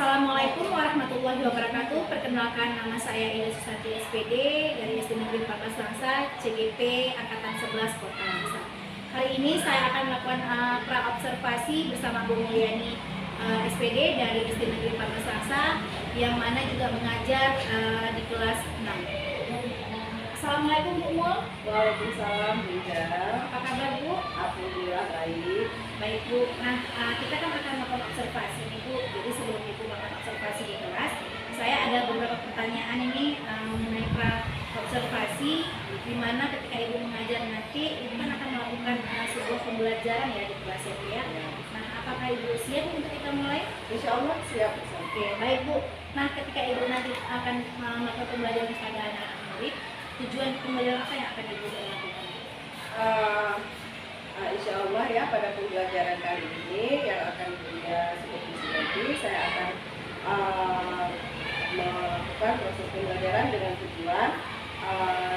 Assalamualaikum warahmatullahi wabarakatuh. Perkenalkan, nama saya Ida Susanti SPD dari SD Negeri 14 Langsa, CGP Angkatan 11 Kota Langsa. Hari ini saya akan melakukan pra-observasi bersama Bu Mulyani SPD dari SD Negeri 14 Langsa, yang mana juga mengajar di kelas 6. Assalamualaikum Bu Mul. Waalaikumsalam Ida. Apa kabar Bu? Alhamdulillah baik. Baik Bu. Nah, kita kan akan melakukan observasi nih Bu. Jadi sebelum Ibu melakukan observasi di kelas, saya ada beberapa pertanyaan ini mengenai pra-observasi, di mana ketika Ibu mengajar nanti, Ibu kan akan melakukan sebuah pembelajaran ya di kelas ya Bu ya. Nah, apakah Ibu siap untuk kita mulai? Insya Allah siap. Oke, baik Bu. Nah, ketika Ibu nanti akan melakukan pembelajaran kepada anak-anak murid, tujuan pembelajaran apa yang akan Ibu lakukan? Insya Allah ya, pada pembelajaran kali ini yang akan seperti nanti saya akan melakukan proses pembelajaran dengan tujuan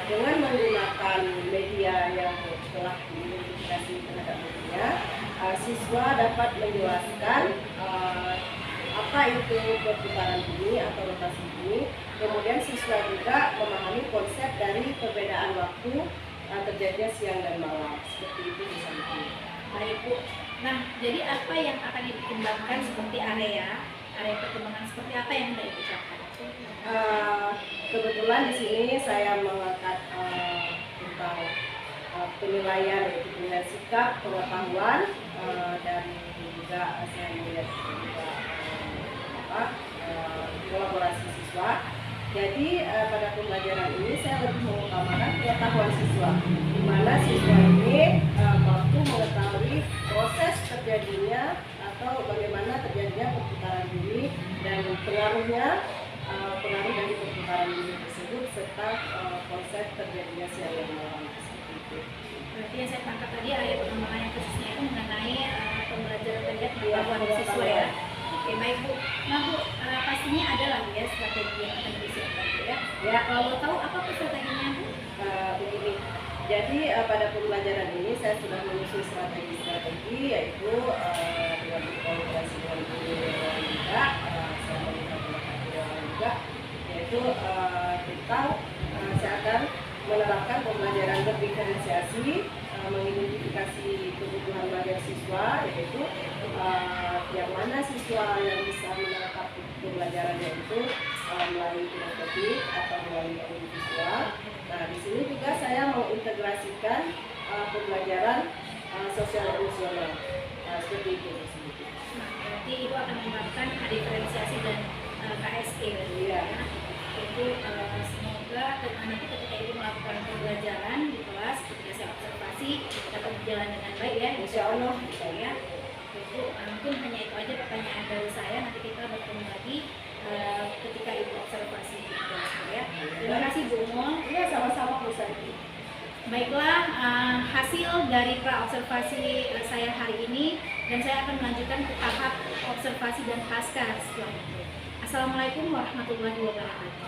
dengan menggunakan media yang telah diidentifikasi terhadap media, siswa dapat menjelaskan apa itu perputaran bumi atau rotasi bumi. Kemudian siswa juga memahami konsep dari perbedaan waktu terjadinya siang dan malam. Seperti itu misalnya. Baik Bu. Nah, jadi apa yang akan dikembangkan seperti area perkembangan seperti apa yang Anda ucapkan? Kebetulan di sini saya mengangkat tentang penilaian, yaitu penilaian sikap, pengetahuan, dan juga saya melihat juga kolaborasi siswa. Jadi pada pembelajaran ini saya lebih mengutamakan pengetahuan siswa, di mana siswa ini mampu mengetahui proses terjadinya atau bagaimana terjadinya perputaran bumi dan pengaruh dari perputaran bumi tersebut, serta konsep terjadinya siang dan malam seperti itu. Berarti yang saya tangkap tadi area pengembangan yang khususnya itu mengenai pembelajaran terkait pengetahuan siswa ya. Oke, baik Bu. Nah Bu, pastinya ada lah ya strategi yang akan disiapkan Bu ya. Ya, kalau tahu apa strateginya Bu? Begini. Jadi pada pembelajaran ini saya sudah menyusun strategi, yaitu dengan kolaborasi dengan guru juga, saya meminta pendapat juga, yaitu tentang saya akan menerapkan pembelajaran berdiferensiasi, mengidentifikasi kebutuhan belajar siswa, yaitu yang mana siswa yang bisa menerapkan pembelajarannya itu melalui kinetik atau melalui audiovisual. Nah, di sini juga saya mengintegrasikan pembelajaran sosial emosional, seperti itu. Nah, berarti Ibu akan menerapkan diferensiasi dan KSE ya. Itu semoga nanti ketika Ibu melakukan pembelajaran di kelas, ketika saya observasi dapat berjalan dengan baik ya. Insya Allah. Ya. Itu mungkin hanya itu aja pertanyaan dari saya. Nanti kita bertemu lagi ketika Ibu observasi di kelas ya. Terima kasih Bu Mul. Iya, sama-sama Bu Santi. Baiklah, hasil dari pra-observasi saya hari ini, dan saya akan melanjutkan ke tahap observasi dan pasca selanjutnya. Assalamualaikum warahmatullahi wabarakatuh.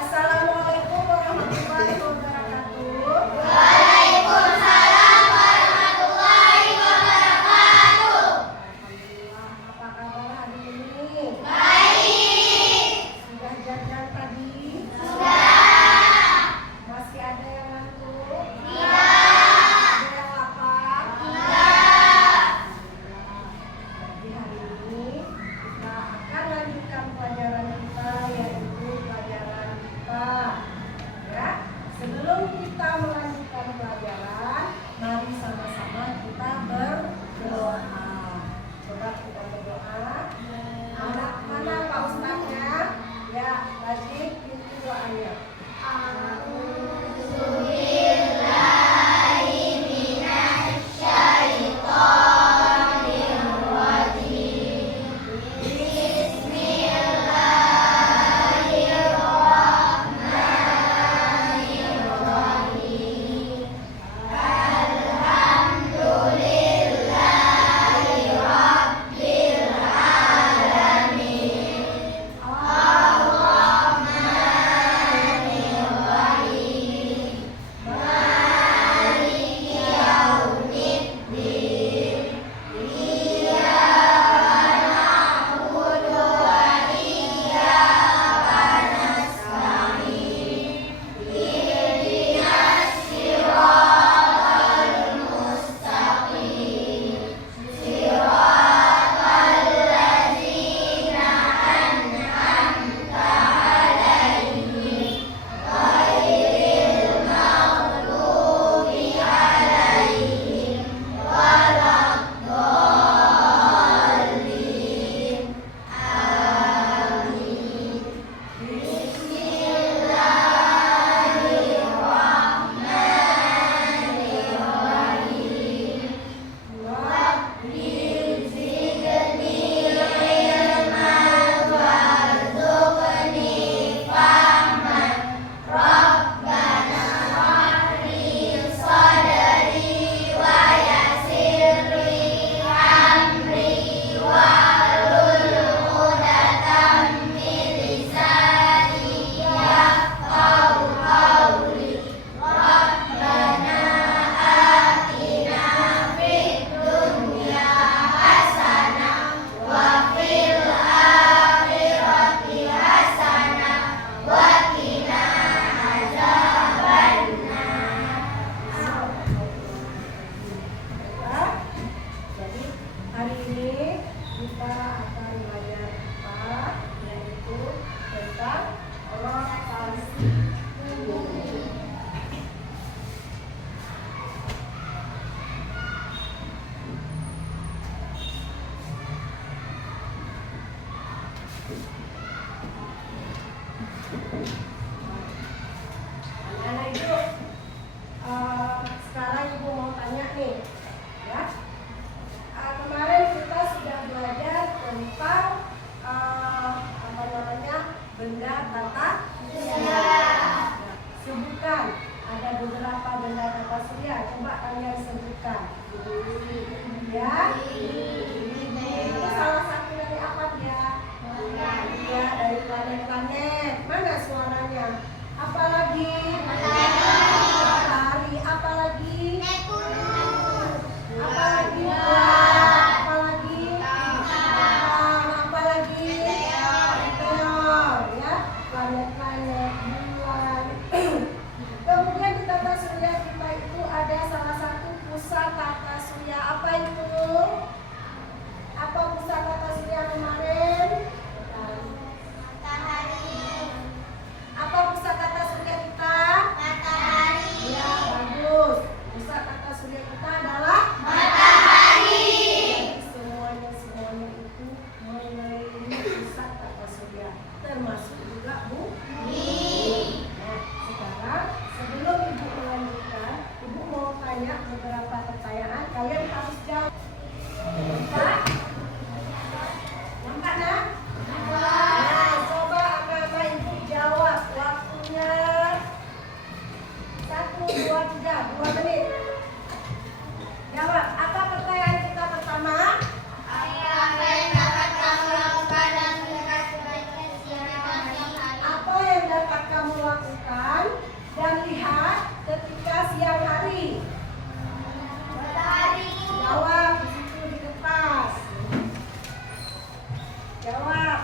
Assalamualaikum warahmatullahi wabarakatuh. Waalaikumsalam warahmatullahi wabarakatuh. Alhamdulillah, apa kabar hari ini? Baik. Sudah jajan tadi? Sudah. Masih ada yang ngantuk? Tidak. Ada yang lapar? Tidak. Jadi hari ini kita akan lanjutkan pelajaran kita, yaitu pelajaran IPA. Ya, sebelum kita melanjutkan pelajaran akan belajar apa, yaitu tentang rotasi bumi. Anak-anak Ibu, sekarang Ibu mau tanya nih, ya. Kemarin kita sudah belajar tentang apa namanya, benda tata surya. Sebutkan, ada beberapa benda tata surya. Coba kalian sebutkan. Ya. Itu salah satu dari apa dia? Ya, dari planet-planet. Mana suaranya? Apalagi? Matahari. Apalagi? Apalagi? Bulan. Apalagi? Bintang. Apalagi? Meteor. Ya, planet-planet, bulan. Kemudian di tata surya kita itu ada salah satu pusat tata surya. Apa itu? Apa pusat tata surya kemarin? Apa pusat tata surya kita? Ya, bagus. Pusat tata surya kita adalah jadi semuanya itu mengelilingi pusat tata surya, termasuk juga bumi. Nah, sekarang sebelum Ibu melanjutkan, Ibu mau tanya beberapa pertanyaan. Kalian harus jawab. Nampak? Nampak, nak? Nah, coba anak-anak Ibu jawab. Waktunya 1, 2, 3, 2 menit. Jawab. Apa pertanyaan kita pertama? Apa yang dapat kamu lakukan dan lihat ketika siang hari? Jawab di situ di kertas. Jawab.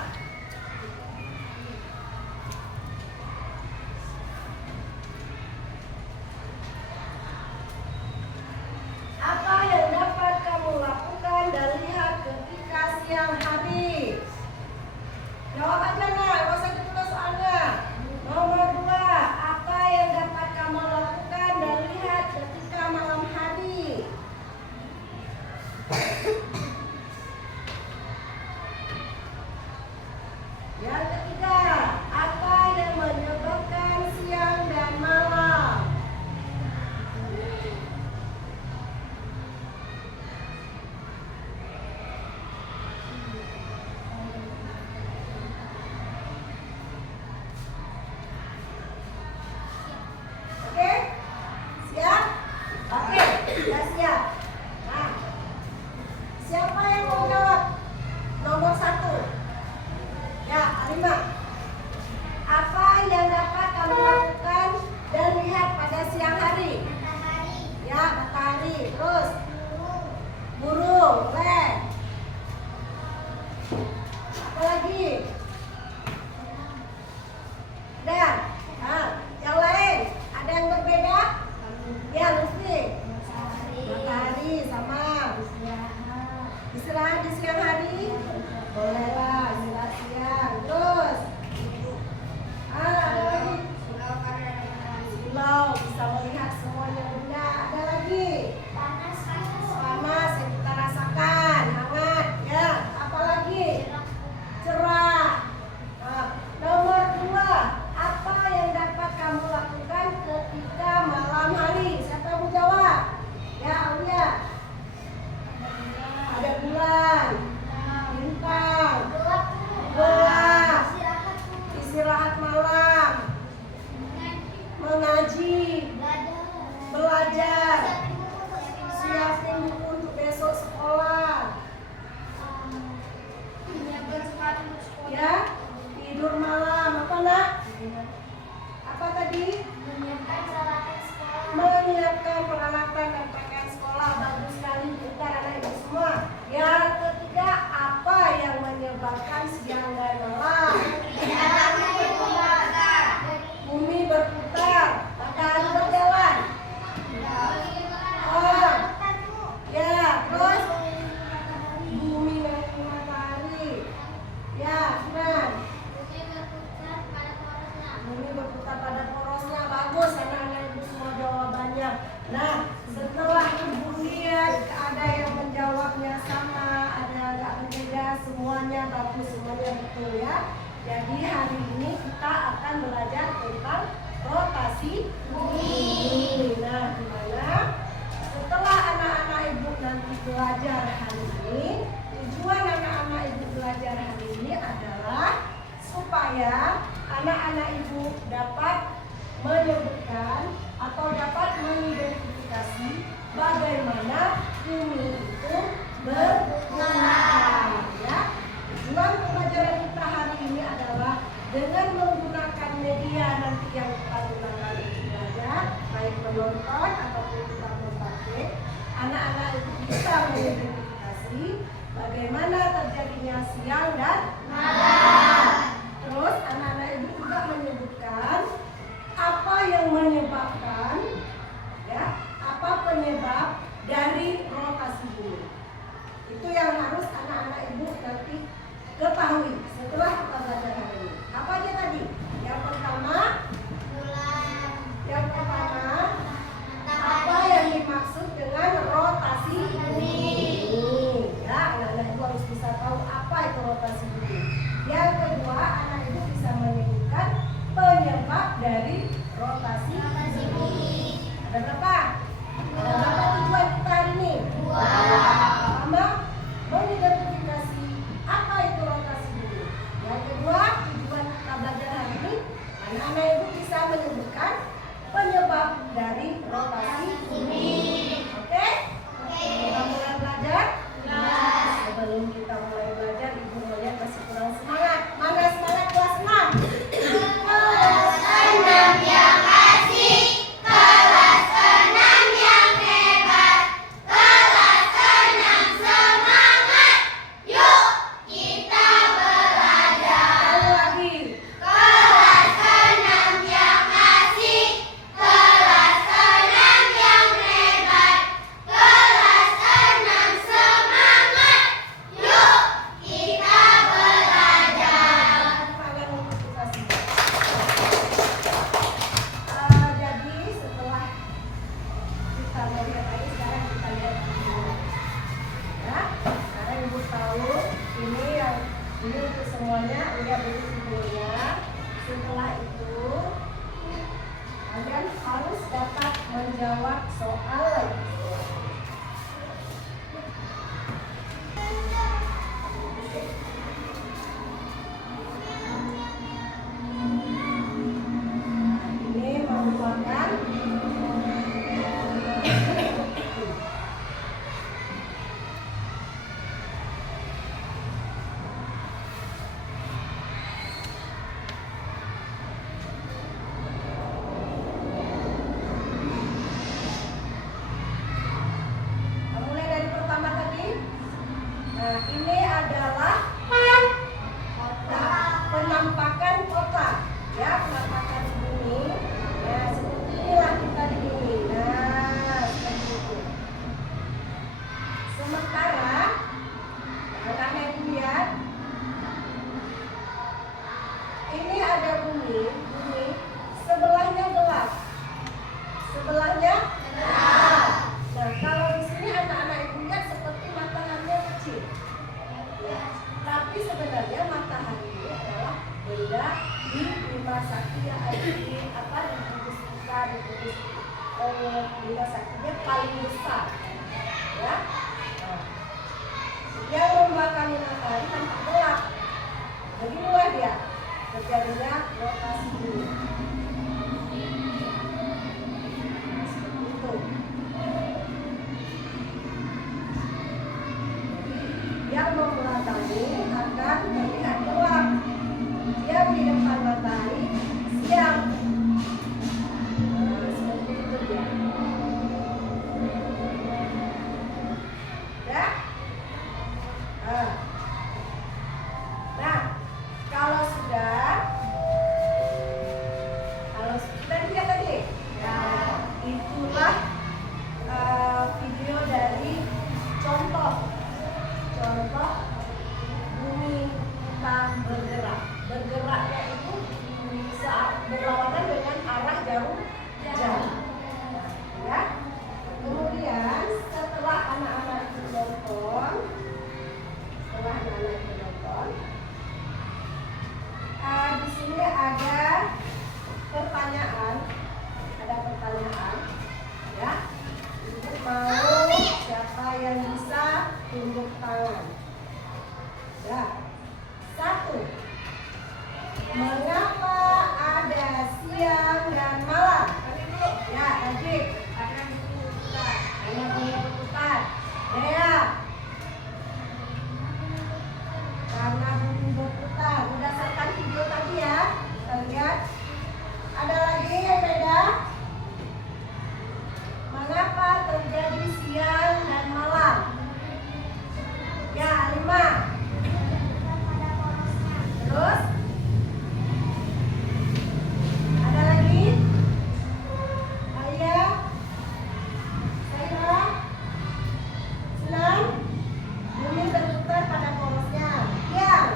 Apa yang dapat kamu lakukan dan lihat ketika siang hari? Jawab aja, nak, nggak usah ditulis soalnya. Nomor 2, apa yang dapat kamu lakukan dan lihat ketika malam hari? Yang ketiga, apa yang menyebabkan siang dan malam? Oke? Siap? Oke, sudah siap. Nah, siapa yang mau jawab? Nomor 1. Ya, Alima. Apa yang dapat kamu lakukan dan lihat pada siang hari? Ya, matahari. Terus? Burung. Boleh. Apa lagi? Ada? Nah, yang lain? Ada yang berbeda? Ya, Lutfi. Matahari sama. Istirahat di siang hari? Bolehlah, istirahat siang. Terus? Ada lagi? Pulau, bisa melihat semuanya benda. Ada lagi? Panas yang kita rasakan, hangat. Ya, apa lagi? Cerah. bagus semuanya betul ya. Jadi hari ini kita akan belajar tentang rotasi bumi. Nah, gimana? Setelah anak-anak ibu nanti belajar hari ini, tujuan anak-anak ibu belajar hari ini adalah supaya anak-anak ibu dapat menyebutkan atau dapat mengidentifikasi bagaimana bumi itu berguna. Ya. Tujuan pembelajaran kita hari ini adalah dengan menggunakan media nanti yang kita gunakan untuk belajar, baik menonton ataupun kita mempraktek, anak-anak itu bisa mengidentifikasi bagaimana terjadinya siang dan malam. Terus anak-anak ibu juga menyebutkan apa yang menyebabkan, ya, apa penyebab dari rotasi bumi. Itu yang harus anak-anak ibu nanti ketahui setelah kita belajar hari ini. Apa aja tadi? Yang pertama, apa yang dimaksud dengan rotasi bumi? Ya, anak-anak ibu harus bisa tahu apa itu rotasi bumi. Yang kedua, anak ibu bisa menyebutkan penyebab dari rotasi bumi. Ada berapa? Ada berapa tujuan kita hari ini? Pertama, mengidentifikasi apa itu rotasi bumi. Yang kedua, tujuan kita belajar hari ini, anak-anak ibu bisa menyebutkan penyebab dari rotasi bumi. Oke? Kita mulai belajar? Sebelum kita mulai belajar, ibu melihat masih kurang semangat. Mana semangat kelas 6? Kelas 6 yang asik, kelas 6 yang hebat, kelas 6 semangat. Yuk kita belajar. Sekali lagi. Kelas 6 yang asik, kelas 6 yang hebat, kelas 6 semangat. Yuk kita belajar. Kalian untuk kita sih. Jadi setelah kita melihat tadi, sekarang kita lihat video. Ya, sekarang ibu tahu ini untuk semuanya, lihat dulu videonya. Setelah itu kalian harus dapat menjawab soal lagi. Ini merupakan mulai dari pertama tadi. Nah, ini adalah penampakan kota, ya, penampakan bumi. Nah, seperti inilah kita di bumi. Nah, seperti itu. Sementara anak-anak ibu lihat, ini ada bumi, sebelahnya gelap, sebelahnya gelap. Nah, kalau di sini anak-anak ibu lihat seperti mataharinya kecil. Ya, tapi sebenarnya matahari ini adalah benda di bima sakti yang ada di apa di kudus kita, di kudus bima saktinya paling besar. Ya. Nah, yang membelakangi matahari tampak gelap. Beginilah dia terjadinya rotasi bumi. Nah, seperti itu. Yang membelakangi akan terlihat gelap. Yang di depan matahari siang. Nah, seperti itu dia. Ya. Nah, kalau sudah lihat tadi, ya, itulah video dari contoh bumi kita bergerak. Bergeraknya itu saat berlawanan dengan arah jarum jam. Ya. Kemudian setelah anak-anak itu nonton, Mengapa ada siang dan malam? Ya, Najib. Karena bumi berputar. Dea. Karena bumi berputar. Berdasarkan video tadi ya, kita lihat. Ada lagi yang beda? Mengapa terjadi siang dan malam? Ya, Alima. Terus? Ada lagi? Alia? Saira? Sinan? Bumi berputar pada porosnya. Yang?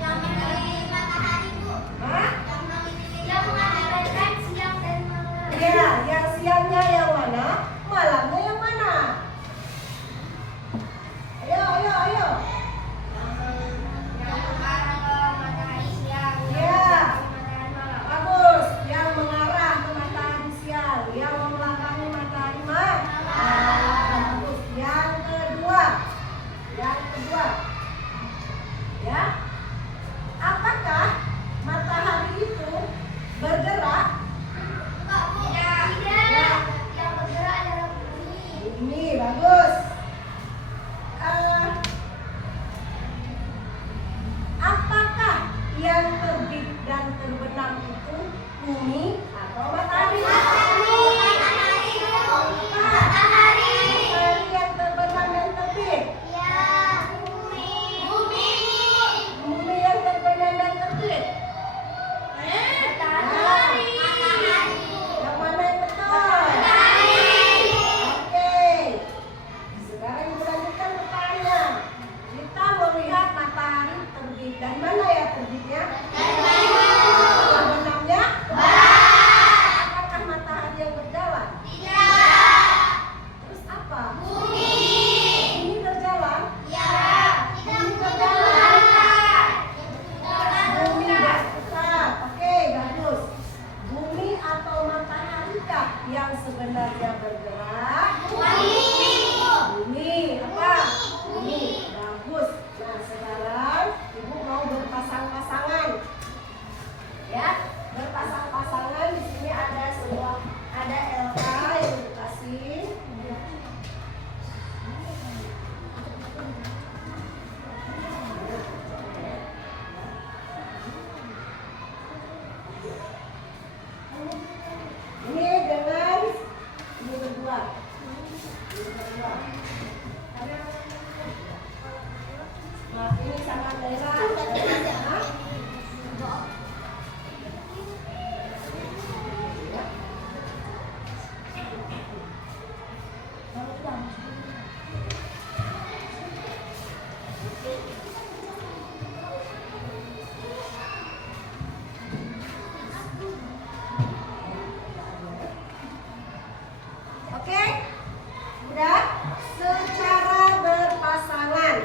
Yang mengelilingi matahari, Bu. Hah? Yang mengelilingi siang dan malam. Ya, yang siangnya yang mana? Malamnya yang mana? Ayo, ayo, ayo. Yang mengarah ke matahari siang. Ya. Matahari malam. Bagus. Yang mengarah ke matahari siang, yang membelakangi matahari malam. Bagus. Yang kedua. Ya. Apakah matahari itu bergerak? Enggak, Bu. Tidak. Yang bergerak adalah bumi. Bumi, bagus. Apakah yang terbit dan terbenam itu bumi atau matahari? Matahari, Bu. Matahari. Matahari yang terbenam dan terbit. Ya, bumi. Bumi. Bumi yang terbenam dan terbit. Matahari. Yang mana yang betul? Oke. Sekarang ibu lanjutkan pertanyaan. Kita melihat matahari terbit. Dan mana ya terbitnya? Terbenamnya? Apakah matahari yang berjalan? Terus apa? Bumi berjalan? Bumi berjalan. Bumi berputar. Oke, bagus. Bumi atau mataharikah yang sebenarnya bergerak? Bumi. Apa? Bumi. Bagus. Nah, sekarang ibu mau berpasang-pasangan. Ya, berpasang-pasangan. Di sini ada LK yang dikasih. Ini dengan ini berdua. Nah, ini sama Daira. Hah? Oke? Udah? Secara berpasangan.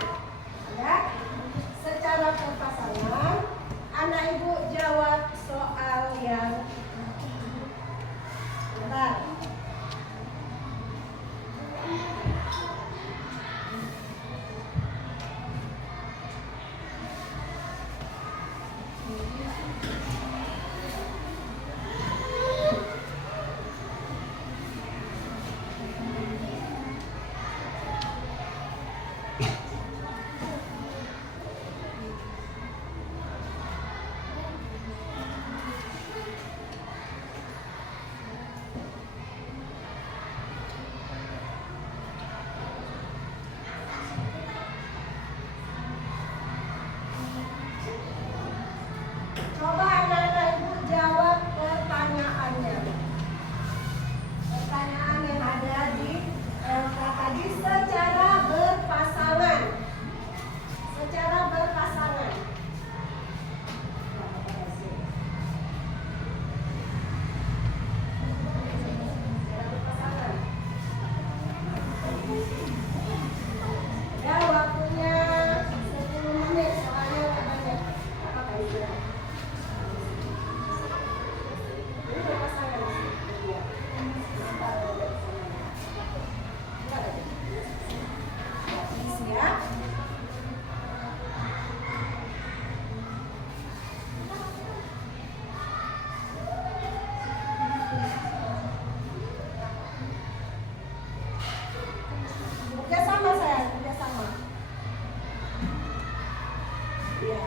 Ya? Secara berpasangan, anak ibu jawab soal yang bentar. Iya.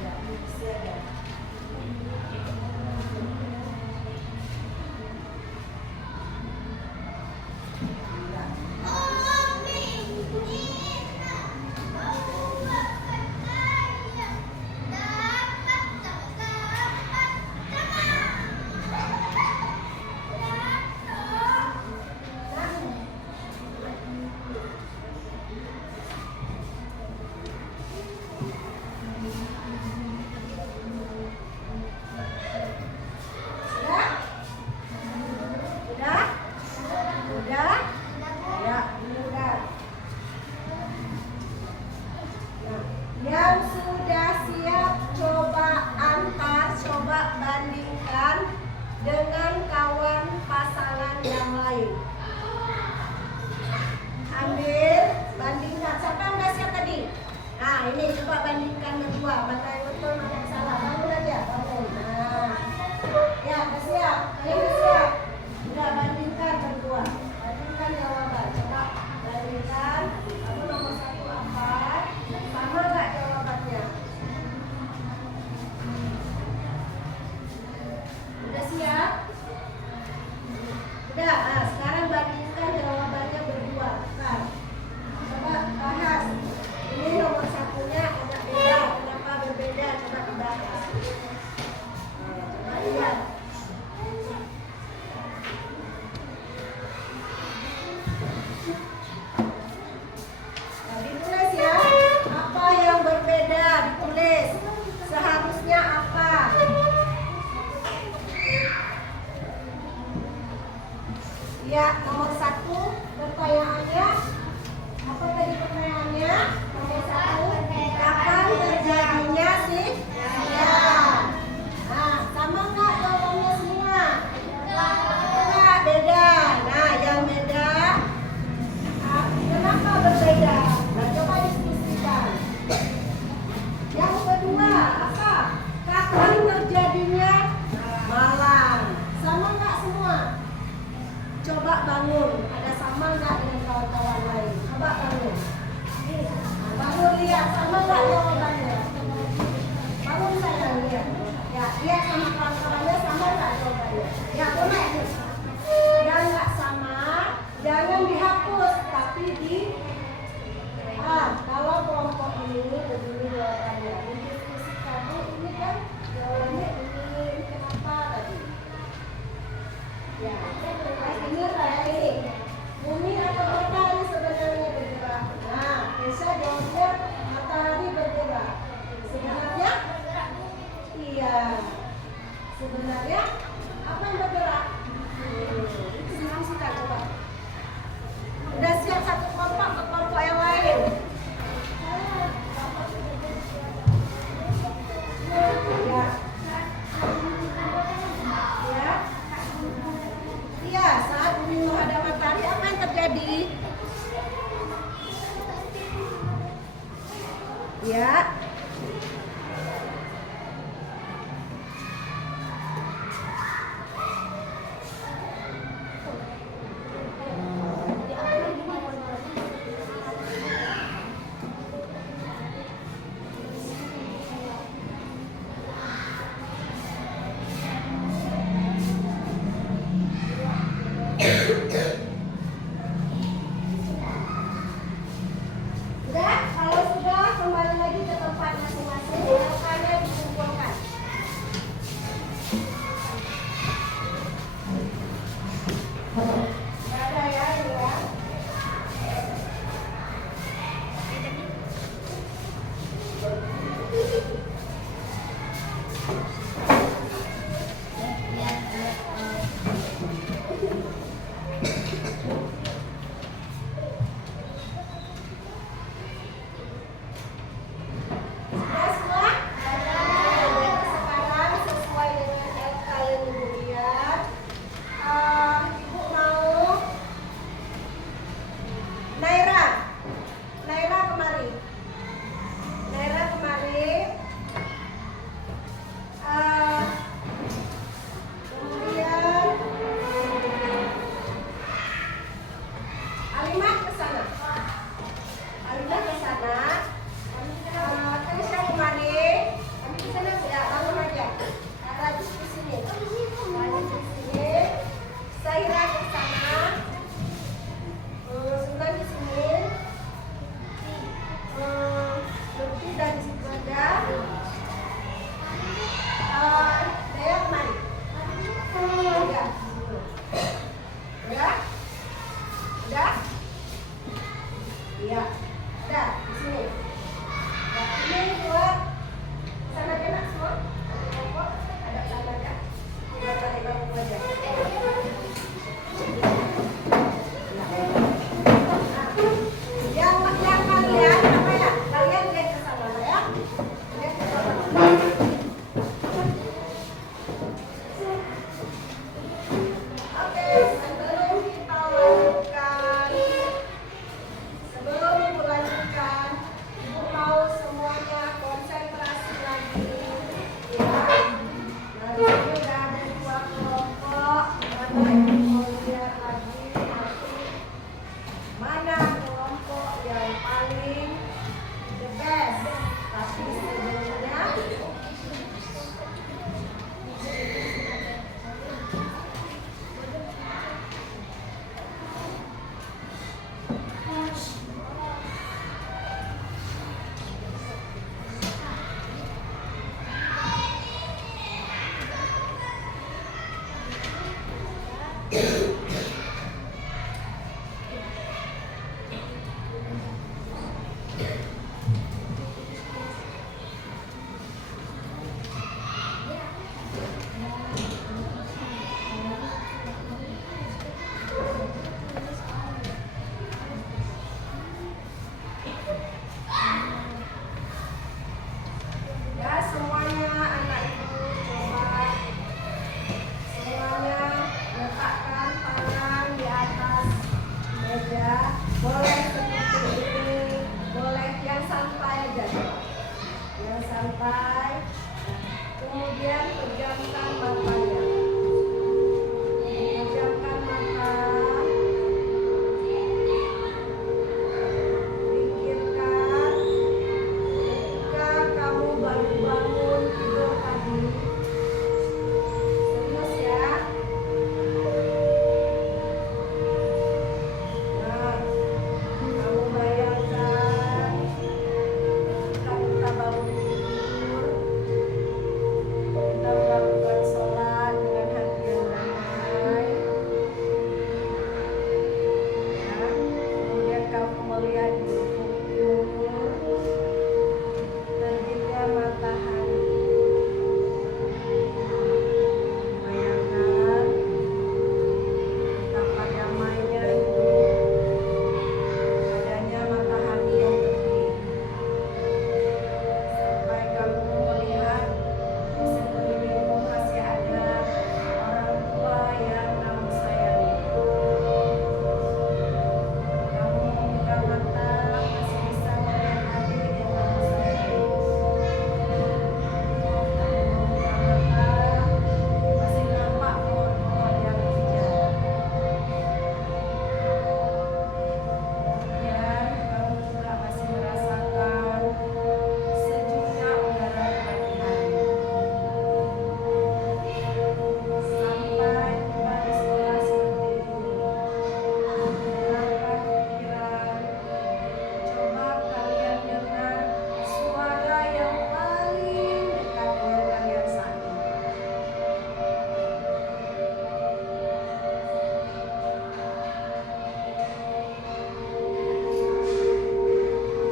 Ya, siap ya. Sudah? Udah? Ya, udah. Nah, yang sudah siap coba antar, coba bandingkan dengan kawan pasangan yang lain. Ambil, bandingkan. Siapa yang udah siap tadi? Nah, ini coba bandingkan berdua. Mana yang betul, mana yang salah. Bangun aja, bangun. Nah, ya, udah siap. Kalian udah siap? Udah, bandingkan berdua. Bandingkan jawaban. Coba bandingkan. Kamu nomor 1 apa? Sama nggak jawabannya? Udah siap? Udah. Nah, sekarang bandingkan jawabannya berdua. Kan? Coba bahas. Ini nomor 1-nya agak beda. Kenapa berbeda? Coba dibahas. Nah, coba lihat. Nah, ditulis ya. Apa yang berbeda? Ditulis. Seharusnya apa? Ya, nomor 1 pertanyaannya. Apa tadi pertanyaannya? Nomor 1. Kapan terjadinya sih? Ya. Nah, sama nggak jawabannya semua? Enggak, beda. Nah, yang beda. Kenapa berbeda? Nah, coba diskusikan. Yang kedua, apa? Kapan terjadinya? Malam. Sama nggak semua? Coba bangun. Ada sama nggak dengan kawan-kawan lain? Coba bangun. Nah, bangun lihat sama nggak jawabannya? Bangun sayang lihat. Ya, lihat sama kawan-kawannya sama nggak jawabannya? Ya, boleh. Yang nggak sama, jangan dihapus, tapi kalau kelompok ini begini jawabannya. Didiskusikan. Oh, ini kan jawabannya ini kenapa tadi? Ya, ini kayak ini. Bumi atau matahari sebenarnya bergerak. Nah, Kesha jawabnya matahari bergerak. Sebenarnya? Iya. Sebenarnya apa yang bergerak? Diskusikan coba. Udah siap satu kelompok ke kelompok yang lain. Ya. Ya. Iya, saat bumi menghadap matahari apa yang terjadi? Ya. Udah, kalau sudah kembali lagi ke tempat masing-masing. santai. Kemudian pejamkan matanya. Pejamkan mata. Pikirkan ketika kamu baru bangun tidur tadi. Serius ya. Nah, kamu bayangkan ketika kita baru tidur, kita melakukan sholat dengan hati yang damai. Ya, kemudian kamu melihat di ufuk timur terbitnya matahari. Bayangkan betapa damainya hidup, adanya matahari yang terbit. Sampai kamu melihat di sekelilingmu masih ada orang tua yang kamu sayangi. Kamu membuka mata, masih bisa melihat adik yang kamu sayangi. Kamu membuka mata, masih nampak pohon-pohon yang hijau. Kemudian kamu juga masih merasakan sejuknya udara pagi hari. Sampai tiba di sekolah seperti ini. Tenangkan pikiran. Coba kalian dengar suara yang paling dekat dengan kalian saat ini.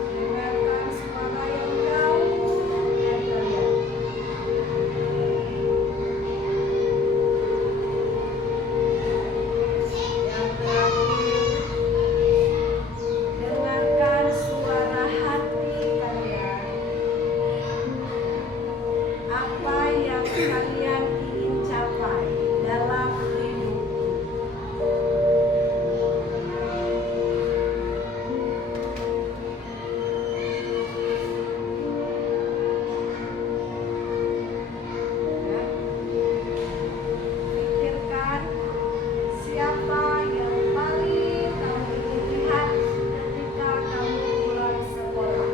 Dengarkan suara yang jauh dari kalian. Yang terakhir, dengarkan suara hati kalian. Apa yang kalian ingin capai dalam hidup ini? Ya. Pikirkan siapa yang paling kamu ingin lihat ketika kamu pulang sekolah.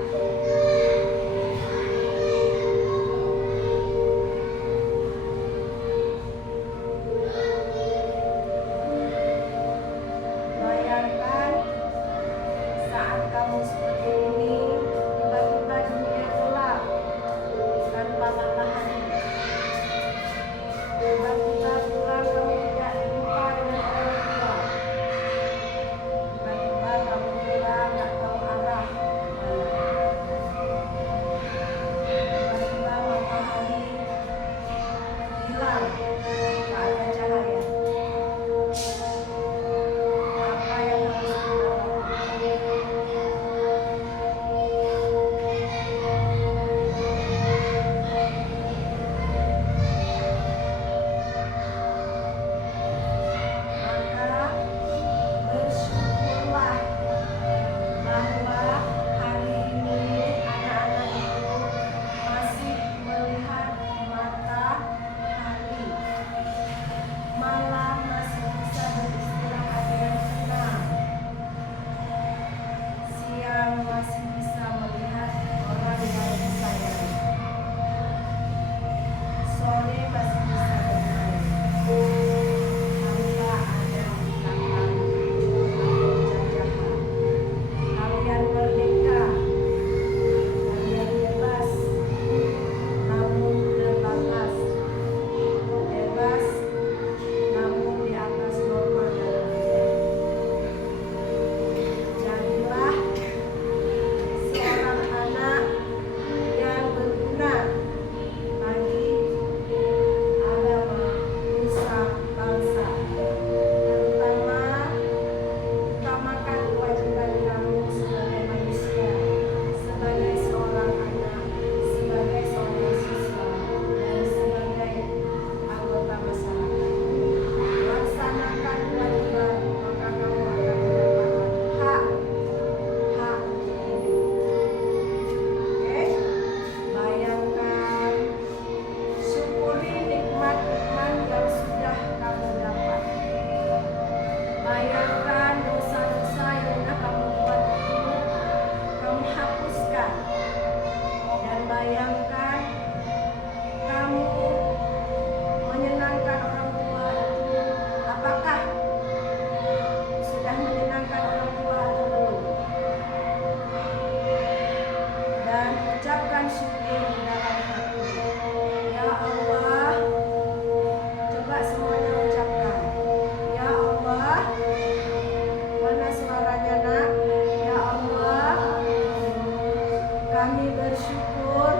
bersyukur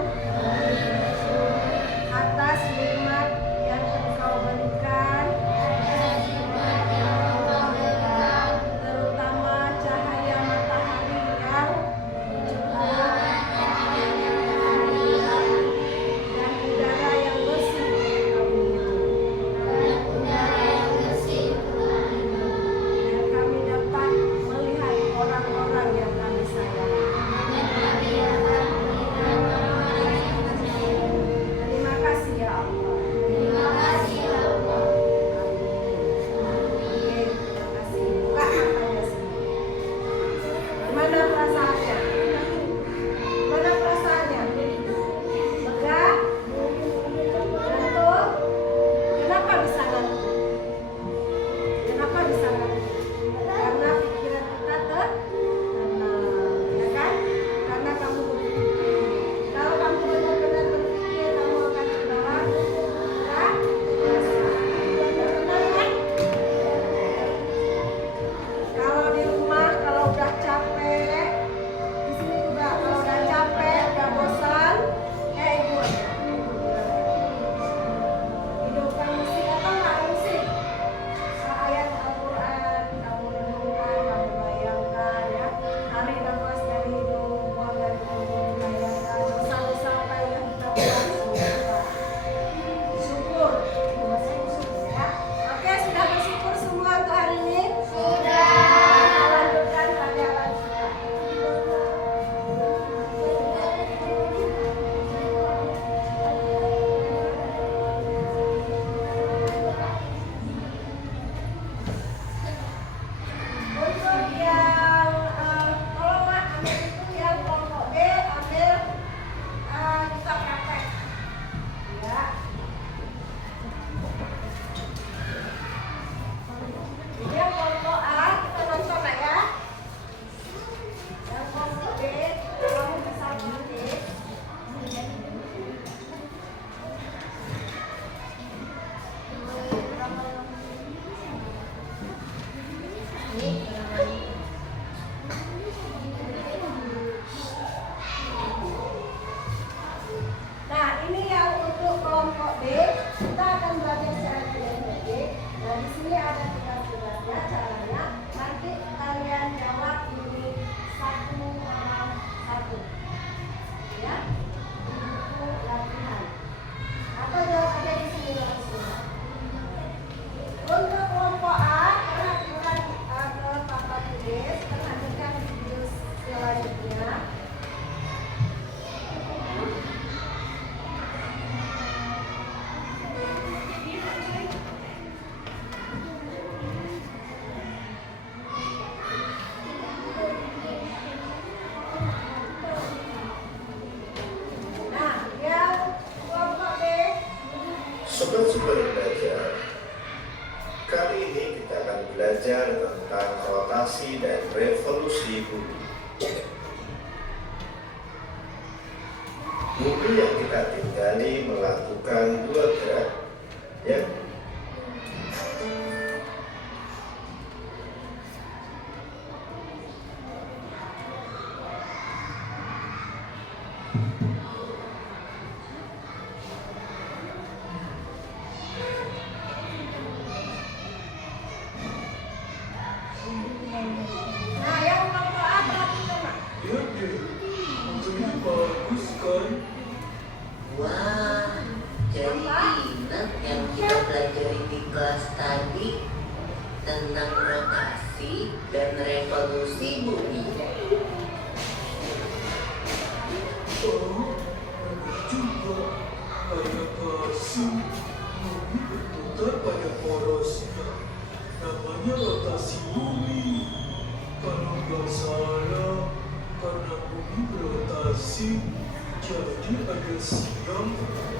atas nikmat yang Engkau berikan, terutama cahaya matahari yang cukup dan udara yang bersih. Dan kami dapat melihat orang-orang yang kami sayang. Terima kasih ya Allah. Oke, terima kasih. Buka matanya semua. Mana perasaannya? Mana perasaannya? Lega? Ngantuk? Kenapa bisa ngantuk? Kenapa bisa ngantuk? Karena pikiran kita tenang, ya kan? Karena kamu berpikir. Kalau kamu benar-benar berpikir, kamu akan terbawa rasa. Benar kan? Kalau di rumah, kalau udah capek, di sini juga kalau udah capek, udah bosan, ibu aja. Hidupkan musik atau nggak musik? Ayat Al-Quran, kamu renungkan, kamu bayangkan ya. Tarik nafas dari hidung, buang dari mulut, bayangkan dosa-dosa apa yang kita buat. Syukur. Syukur ya. Oke, sudah bersyukur semua untuk hari ini? Sudah. Lanjutkan pelajaran kita. Untuk yang kalau mak ambil itu yang kelompok B ambil kita praktek ya. Jadi yang kelompok A kita nonton lah ya. Yang kelompok B kamu bisa pilih. Nah, ini yang untuk kelompok B, kita akan belajar cara menjadi. Nah, di sini ada tiga tugasnya, caranya. Nanti kalian jawab ini 1 ya, untuk latihan. Atau jawab aja di sini langsung. Untuk kelompok A, perhatikan ke Papa tulis, perhatikan video selanjutnya. Nah, yang kelompok B, Sobat-sobat belajar, kali ini kita akan belajar tentang rotasi dan revolusi bumi. Bumi yang kita tinggali melakukan 2 gerak, ya. nah yang kelompok A perhatikan Mak. Ya deh, motornya bagus kan? Wah, jadi ingat yang kita pelajari di kelas tadi tentang rotasi dan revolusi bumi. Oh, benar juga. Kayak kasih, bumi berputar pada porosnya. Namanya rotasi bumi. Kalau nggak salah, karena bumi berotasi, jadi ada siang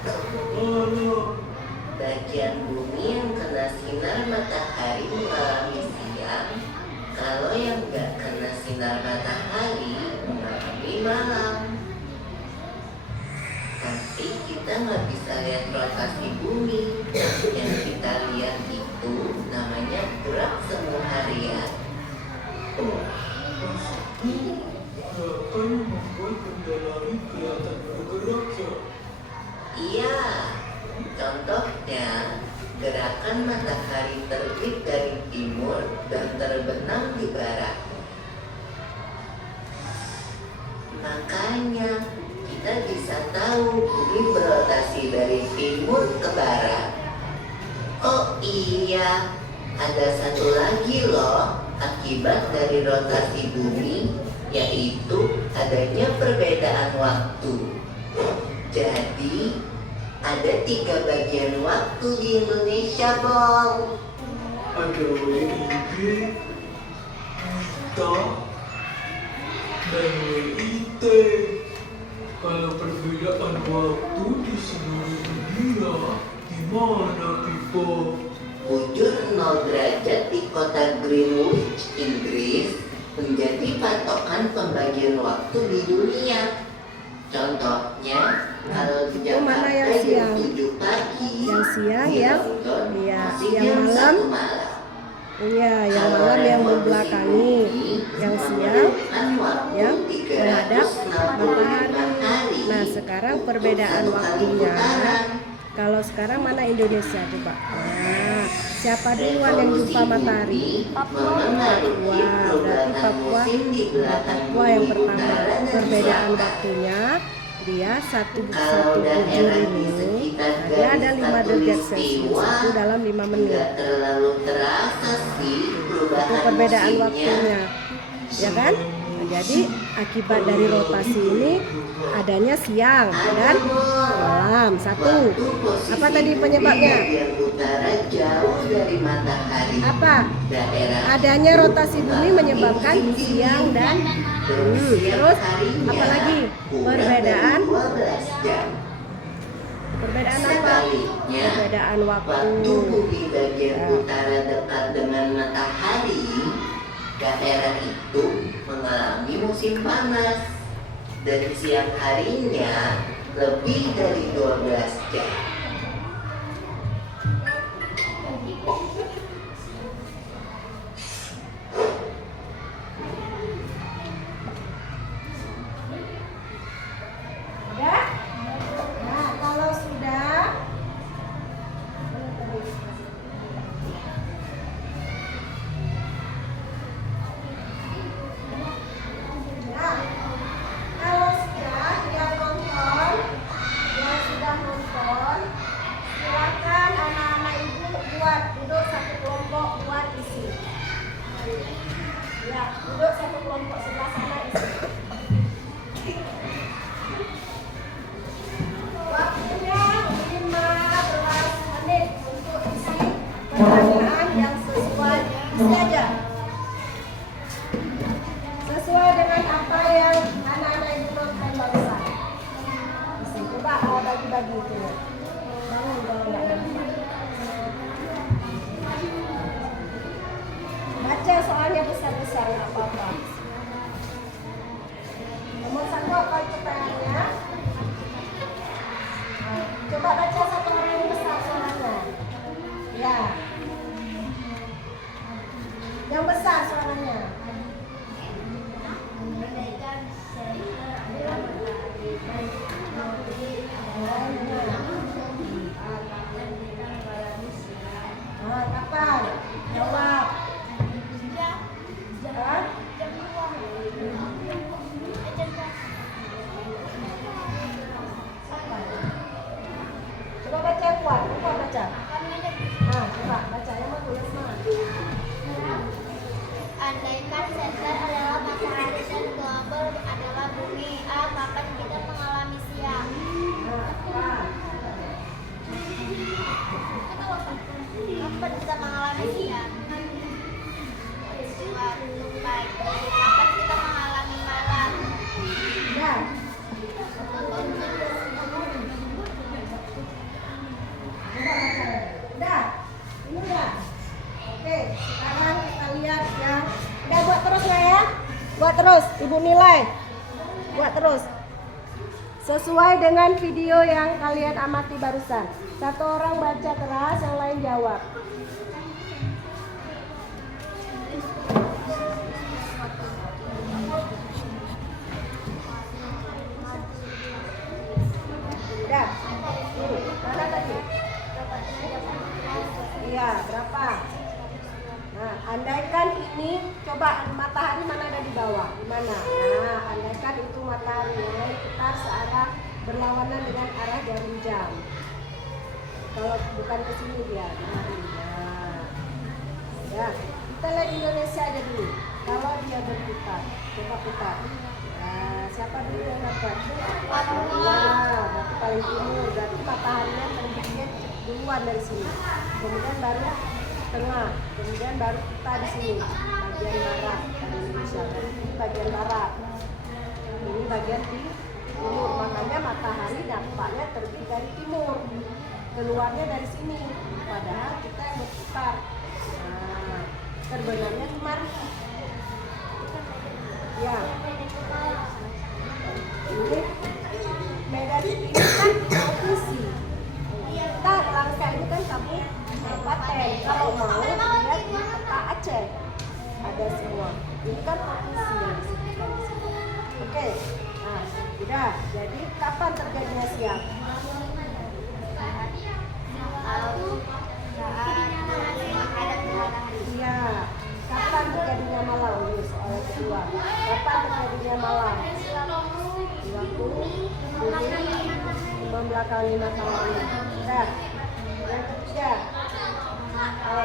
sama malam. Bagian bumi yang kena sinar matahari mengalami siang, kalau yang nggak kena sinar matahari mengalami malam. Tapi kita nggak bisa lihat rotasi bumi. Yang kita lihat itu namanya gerak semu harian. Oh, maksudku gerakan yang membuat benda langit kelihatan bergerak ya. Iya, contohnya gerakan matahari terbit dari timur dan terbenam di barat. Makanya kita bisa tahu bumi berotasi dari timur ke barat. Oh iya, ada satu lagi loh akibat dari rotasi bumi, yaitu adanya perbedaan waktu. Jadi ada 3 bagian waktu di Indonesia, Bang. Ada WIB, WITA, dan WIT. Kalau perbedaan waktu di seluruh dunia, gimana Pipo? Bujur 0 derajat di kota Greenwich, Inggris menjadi patokan pembagian waktu di dunia. Contohnya, kalau di Itu mana yang Jakarta jam siang? 7 pagi, Yang siang di ya? London Iya, masih yang jam malam? 1 malam. Iya, yang Kalau malam yang revolusi membelakangi, bumi yang siang memerlukan waktu yang 365 menghadap matahari. hari. Nah, sekarang perbedaan Satu kali waktunya. putaran. Kalau sekarang mana Indonesia coba? Nah, siapa duluan yang Revolusi jumpa matahari? bumi Papua. memengaruhi Berarti perubahan Papua, musim di belahan Papua yang bumi pertama. utara dan Perbedaan selatan. waktunya dia satu Kalau bujur daerah di ini sekitar dia ada garis 5 derajat Celcius, khatulistiwa itu dalam 5 menit. nggak terlalu terasa sih perubahan Itu perbedaan musimnya. waktunya, ya kan? Nah, jadi akibat dari rotasi ini adanya siang dan malam. Satu. Waktu posisi Apa tadi bumi penyebabnya? bagian utara jauh dari matahari. Apa? Daerah Adanya rotasi bumi menyebabkan siang dan terus apalagi perbedaan 12 jam. perbedaan apa? Sebaliknya, Perbedaan waktu waktu. bumi bagian Ya. utara dekat dengan matahari, daerah itu mengalami musim panas dan siang harinya lebih dari 12 jam. Sudah? Nah, kalau sudah Nah, kalau sudah yang sudah nonton, silakan anak-anak ibu buat duduk satu kelompok buat isi. Ya, duduk satu kelompok sebelah sana isi. Waktunya 15 menit untuk isi pertanyaan yang sesuai. Isi aja. Sesuai dengan apa yang anak-anak ibu nonton barusan. Isi. Coba bagi-bagi itu. Bangun kalau nggak nampak. Baca soalnya besar-besar nggak apa-apa. Nomor 1 apa pertanyaannya? Coba baca satu orang yang besar suaranya. Ya. Yang besar suaranya. Kapan? Jawab. Hah? Coba baca yang kuat, coba baca. Nah, coba baca yang bagus, Mas. Andaikan senter adalah matahari dan global adalah bumi, kapan kita mengalami siang? Nah, apa? Kapan kita mengalami siang? Suatu pagi. Kapan kita mengalami malam? Dah. Coba baca. Udah. Ini udah. Oke, sekarang kita lihat yang udah buat terus nggak ya? Buat terus, Ibu nilai. Buat terus. Sesuai dengan video yang kalian amati barusan. Satu orang baca keras, yang lain jawab. Coba matahari mana ada di bawah? Di mana? Nah, andaikan itu matahari kita searah berlawanan dengan arah jarum jam. Kalau bukan ke sini dia, kemari. Nah, ya. Kita lihat Indonesia aja dulu. Kalau dia berputar, coba putar. Nah, siapa dulu yang dapat? Wah, berarti paling timur. Berarti mataharinya terbitnya duluan dari sini. Kemudian baru tengah. Kemudian baru kita di sini, bagian barat dari Indonesia. Ini bagian barat. Ini bagian timur. Makanya matahari nampaknya terbit dari timur. Keluarnya dari sini. Padahal kita yang berputar. Nah, terbenamnya kemari. Ya. Ini Medan ini kan provinsi. Kita Langsa ini kan kabupaten. Kalau mau lihat di peta Aceh ada semua. Ini kan provinsi yang disebutkan di sini. Oke. Nah, sudah. Jadi kapan terjadinya siang? Iya. Kapan terjadinya malam? Ini soal kedua. Kapan terjadinya malam? Waktu bumi membelakangi matahari. Nah, yang ketiga,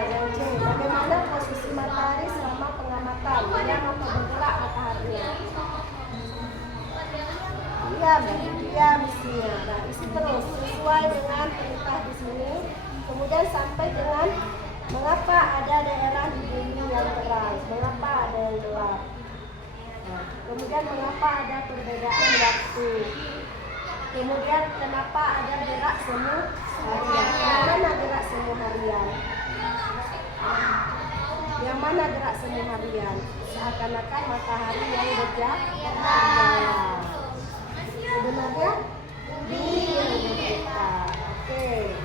yang C. Bagaimana posisi matahari selama pengamatan? Diam atau bergerak mataharinya? Diam isinya. Nah, isi terus sesuai dengan perintah di sini. Kemudian sampai dengan mengapa ada daerah di bumi yang terang, mengapa ada yang gelap. Nah, kemudian mengapa ada perbedaan waktu. Kemudian kenapa ada gerak semu harian. Yang mana gerak semu harian? Yang mana gerak semu harian? Seakan-akan matahari yang berjalan. Sebenarnya bumi yang berputar. Oke.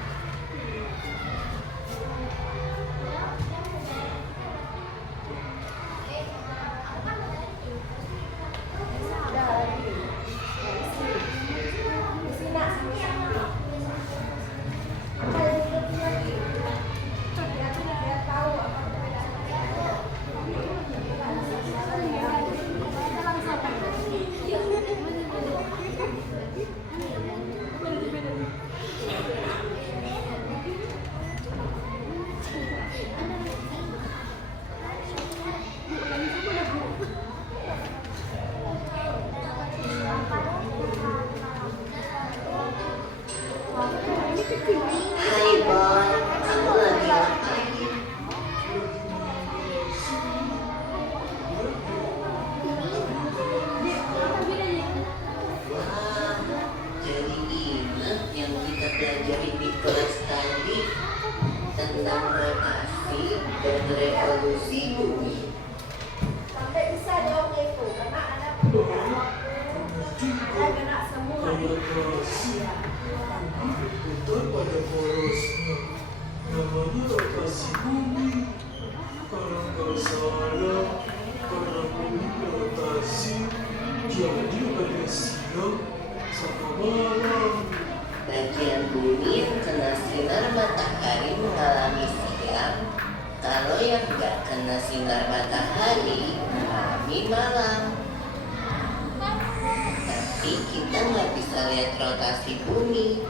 Hai boy, kamu lagi ngapain? Wah, jadi ingat yang kita pelajari di kelas tadi tentang rotasi dan revolusi bumi. Sampai bisa jawabnya itu karena ada perbedaan waktu, ada gerak semu harian. Berputar pada porosnya. Namanya rotasi bumi. Kalau nggak salah, karena bumi berotasi, jadi ada siang sama malam. Bagian bumi yang kena sinar matahari mengalami siang. Kalau yang nggak kena sinar matahari mengalami malam. Tapi kita nggak bisa lihat rotasi bumi.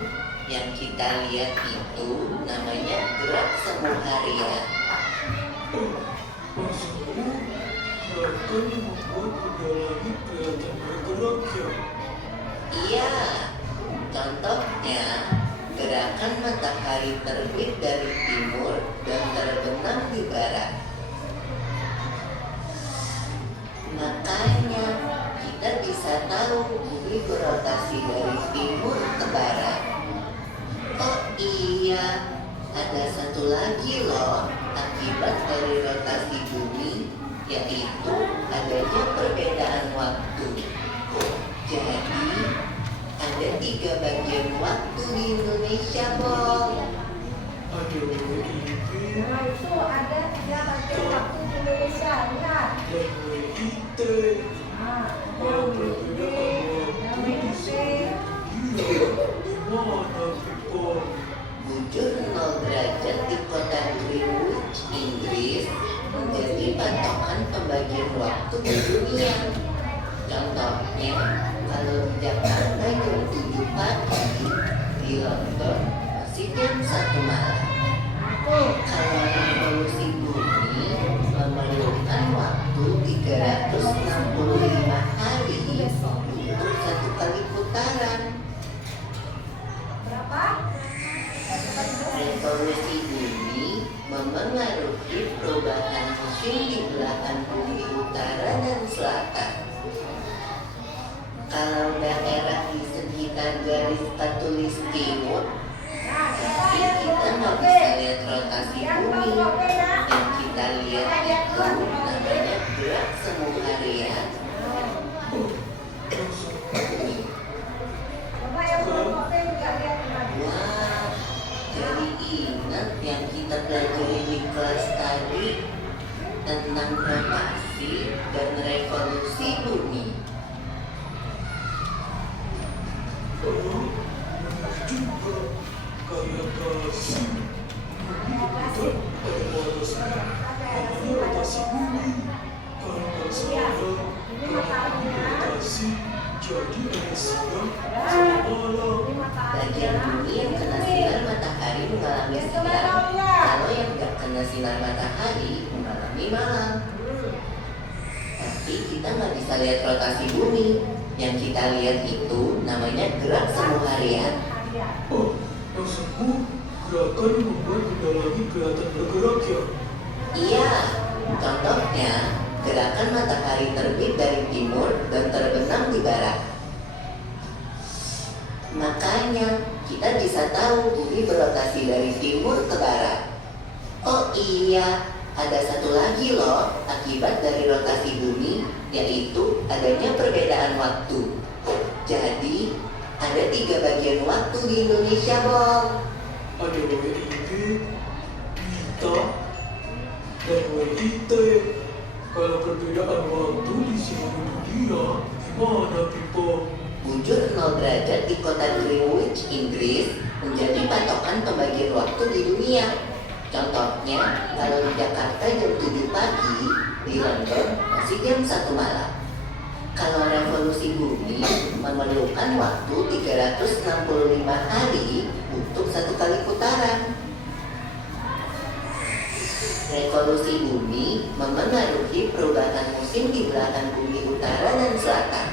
Yang kita lihat itu namanya gerak semu harian. Maksudmu, gerakan yang membuat benda langit kelihatan bergerak ya? Iya, contohnya gerakan matahari terbit dari timur dan terbenam di barat. Makanya kita bisa tahu bumi berotasi dari timur ke barat. Oh iya, ada satu lagi loh akibat dari rotasi bumi, yaitu adanya perbedaan waktu. Jadi, ada 3 bagian waktu di Indonesia, Bol. Ada WIB Nah, itu ada 3 bagian waktu di Indonesia. Lihat. dan WIT. Nah, ada Kalau WIB, perbedaan ada waktu WIB. disebut gila. Gimana, Pipon? Bujur 0 derajat di kota Greenwich, Inggris, menjadi patokan pembagian waktu di dunia. Contohnya, kalau di Jakarta jam 7 pagi, di London masih jam 1 malam. Kalau revolusi bumi memerlukan waktu 365 hari untuk satu kali putaran. Berapa? Revolusi bumi memengaruhi perubahan musim di belahan bumi utara dan selatan. Kalau daerah di sekitar garis katulis timur, tapi kita nggak bisa lihat rotasi bumi. Yang kita lihat itu namanya gerak semu harian. Coba yang kelompok B juga lihat lagi. Wah, jadi ingat yang kita pelajari di kelas tadi tentang rotasi dan revolusi bumi. Juga kayak kasih itu ada rotasi bumi. Kalau nggak salah, rotasi jadi ada siang sama malam. Bagian bumi yang kena sinar matahari mengalami siang, kalau yang nggak kena sinar matahari mengalami malam. Tapi kita nggak bisa lihat rotasi bumi. Yang kita lihat itu namanya gerak semu harian. Oh, maksudmu gerakan membuat benda langit kelihatan bergerak ya? Iya, contohnya gerakan matahari terbit dari timur dan terbenam di barat. Makanya kita bisa tahu bumi berotasi dari timur ke barat. Oh iya, ada satu lagi loh akibat dari rotasi bumi, yaitu adanya perbedaan waktu. Jadi ada 3 bagian waktu di Indonesia, Bong. Ada WIB, WITA, dan WIT. Kalau perbedaan waktu di seluruh dunia, gimana Pipo? Bujur 0 derajat di kota Greenwich, Inggris menjadi patokan pembagian waktu di dunia. Contohnya, kalau di Jakarta jam 7 pagi, di London masih jam 1 malam. Kalau revolusi bumi memerlukan waktu 365 hari untuk satu kali putaran. Revolusi bumi memengaruhi perubahan musim di belahan bumi utara dan selatan.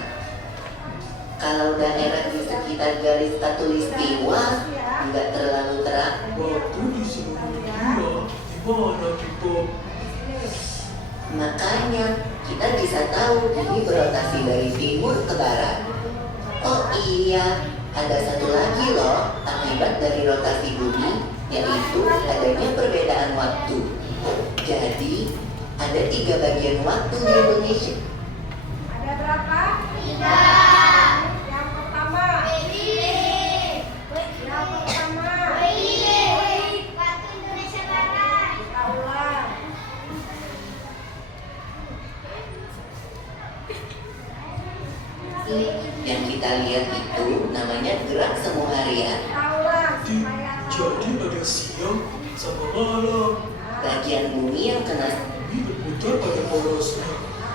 Kalau daerah di sekitar garis katulistiwa nggak terlalu terang, Waktu di seluruh dunia, gimana Pipo? makanya kita bisa tahu bumi berotasi dari timur ke barat. Oh iya, ada satu lagi loh akibat dari rotasi bumi, yaitu adanya perbedaan waktu. Jadi, ada 3 bagian waktu di Indonesia. Ada berapa? 3. Yang pertama. Yang pertama. Waktu Indonesia Barat. Kita ulang. Yang kita lihat itu namanya gerak semu harian. Kita ulang supaya Jadi ada siang sama malam. Bagian bumi yang kena Bumi berputar pada porosnya.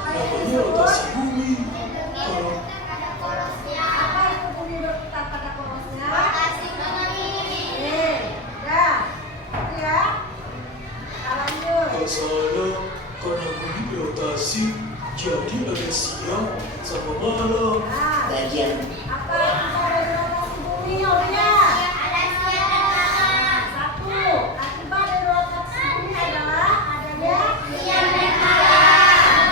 Namanya rotasi bumi. Kalau Ada porosnya. apa itu bumi berputar pada porosnya? Rotasi bumi. Udah. Itu ya. Kita lanjut. nggak salah, karena bumi berotasi, jadi ada siang sama malam. Nah, bagian apa akibat dari rotasi bumi, Aulia? Ada siang dan malam. Satu, akibat dari rotasi bumi adalah adanya Siang dan malam.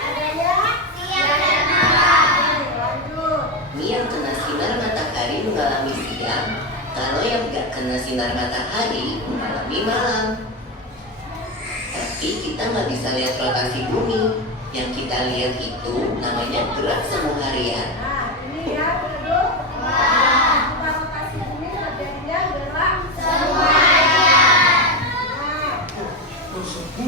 adanya Siang dan malam. Oke, lanjut. bumi yang kena sinar matahari mengalami siang, kalau yang nggak kena sinar matahari mengalami malam. Tapi kita nggak bisa lihat rotasi bumi. Yang kita lihat itu namanya gerak semu harian. Nah, ini ya, duduk. Akibat rotasi bumi terjadinya gerak Semuanya. Nah, Maksudmu,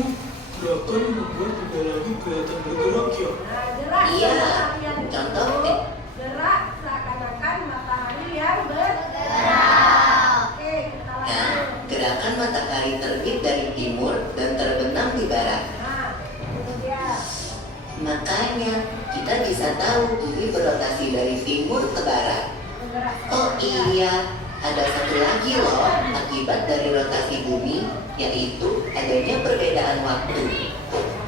gerakan membuat benda langit kelihatan bergerak ya? gerak Iya, matahari yang contoh itu, deh. gerak seakan-akan matahari yang bergerak. Oke, kita Nah, lanjut. gerakan matahari terbit dari timur dan terbenam di barat. Nah, itu dia. bisa tahu bumi berotasi dari timur ke barat? Oh iya, ada satu lagi loh akibat dari rotasi bumi, yaitu adanya perbedaan waktu.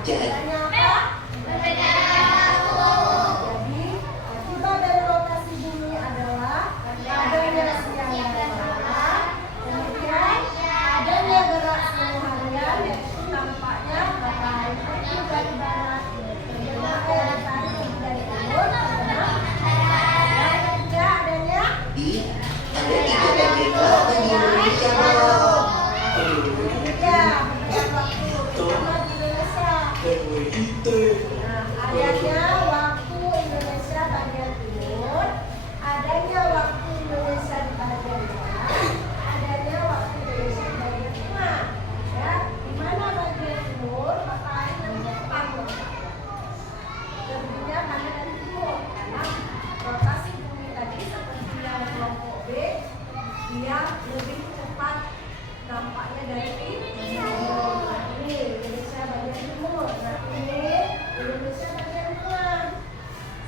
Jadi, Jadi akibat dari rotasi bumi adalah adanya siang dan malam, kemudian adanya gerak seluruh harian, yaitu tampaknya matahari terbit dari barat, matahari terbit dari timur, dan juga adanya ada 3 bagian waktu di Indonesia loh. ya waktu terutama di Indonesia. NWIT, Nah, adanya waktu Indonesia bagian timur, adanya waktu Indonesia di bagian barat, adanya waktu Indonesia di bagian tengah. Ya, di mana bagian timur matahari lebih cepat terbitnya karena dari timur, karena rotasi bumi tadi seperti yang kelompok B, dia lebih cepat nampaknya dari timur. Nah, ini Indonesia bagian timur. Nah, ini Indonesia bagian tengah.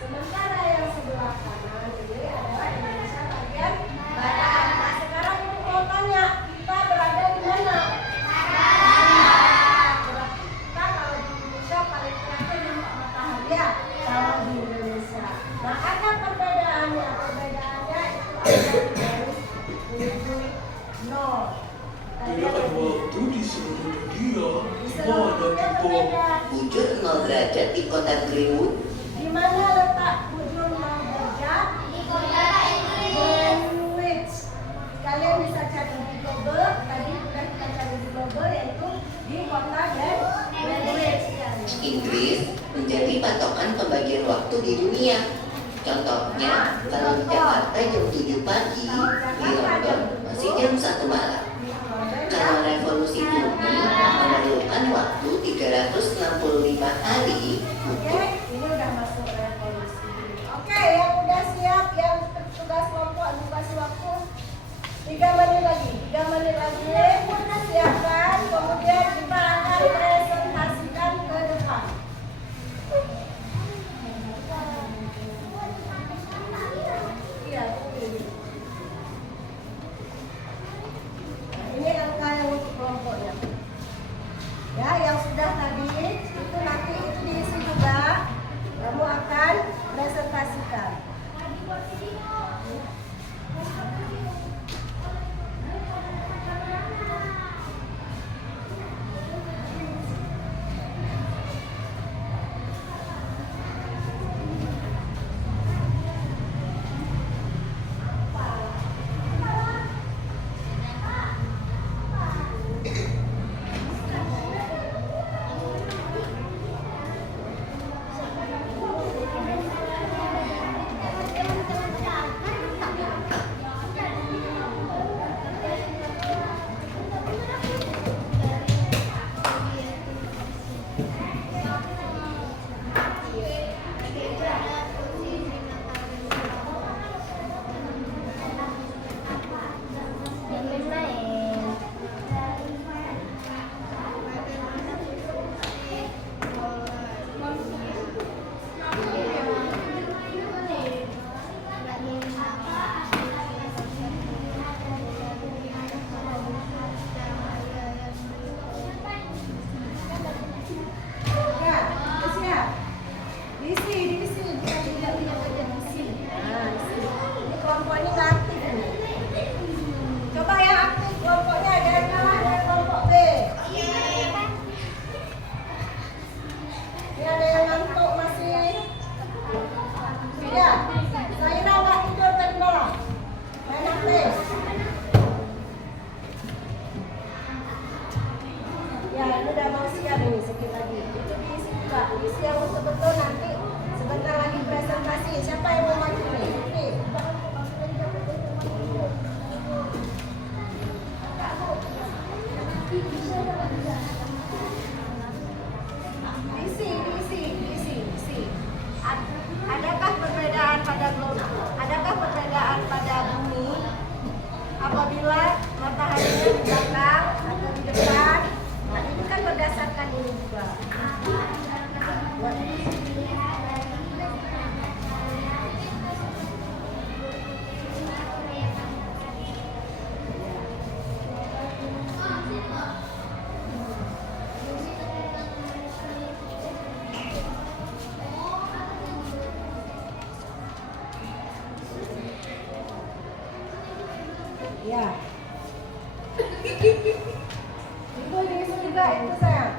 Sementara yang sebelah kanan ini adalah Indonesia bagian barat. Nah, sekarang ibu mau tanya, kita berada di mana? Berarti kita kalau di Indonesia paling terakhir nampak matahari ya, kalau di Indonesia. Nah, ada perbedaannya. Perbedaannya itu ada di garis menuju nol. perbedaan waktu di seluruh dunia Di di seluruh mana dunia kita berbeda. bujur 0 derajat di kota Greenwood. Di mana letak bujur 0 derajat? Di kota Greenwich. Kalian bisa cari di Google. Tadi sudah kita cari di Google, yaitu di kota Greenwich. Inggris menjadi patokan pembagian waktu di dunia. Contohnya, kalau di Jakarta jam 7 pagi, di London masih jam 1 malam. Kalau revolusi bumi memerlukan waktu 365 hari Oke, ini udah masuk revolusi. Oke, yang udah siap, yang tugas kelompok dikasih waktu 3 menit lagi. 3 menit lagi, siapkan. Kemudian kita akan presentasikan ke depan. Iya, ini. Nah, ini angka yang untuk kelompoknya. Ya, yang sudah tadi itu nanti itu diisi juga. Kamu akan presentasikan. Ya. Ibu diisi juga itu sayang.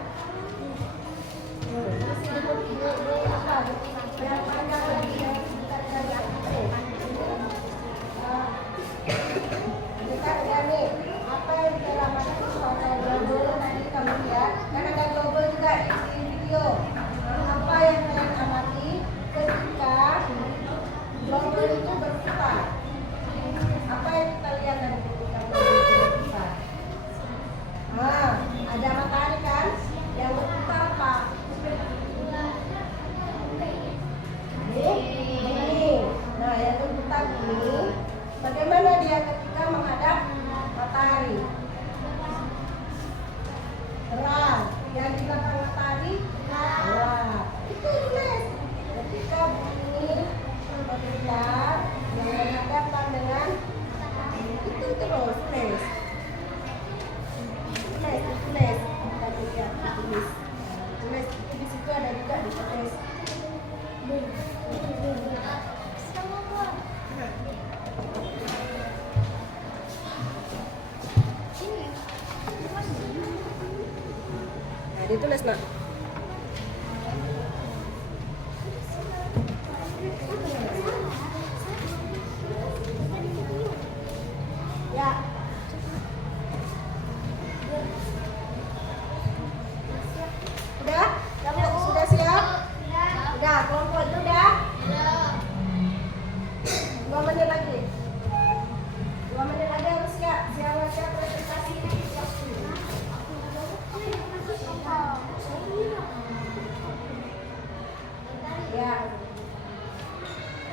Yang panjang lagi yang kita dari atas. Kita lihat nih apa yang dialamatkan pada global tadi kamu lihat. Kan ada global juga di video. Apa yang kalian amati ketika global itu berputar? Apa yang kita lihat dari ketika global itu berputar? Ada matahari kan? Yang berputar apa? Ini. Nah, yang berputar ini bagaimana dia ketika menghadap matahari? Terang. Yang di belakang matahari gelap. Itu tulis. Ketika bumi berputar, yang berhadapan dengan itu terus tulis. Tulis. Tadi lihat tulis. Tulis itu di situ ada juga ditulis. Nah, ditulis nak. Ya. Udah? Sudah siap? Udah, kelompok itu udah? 2 menit lagi. 2 menit lagi harus siap. Siap presentasi. Ya.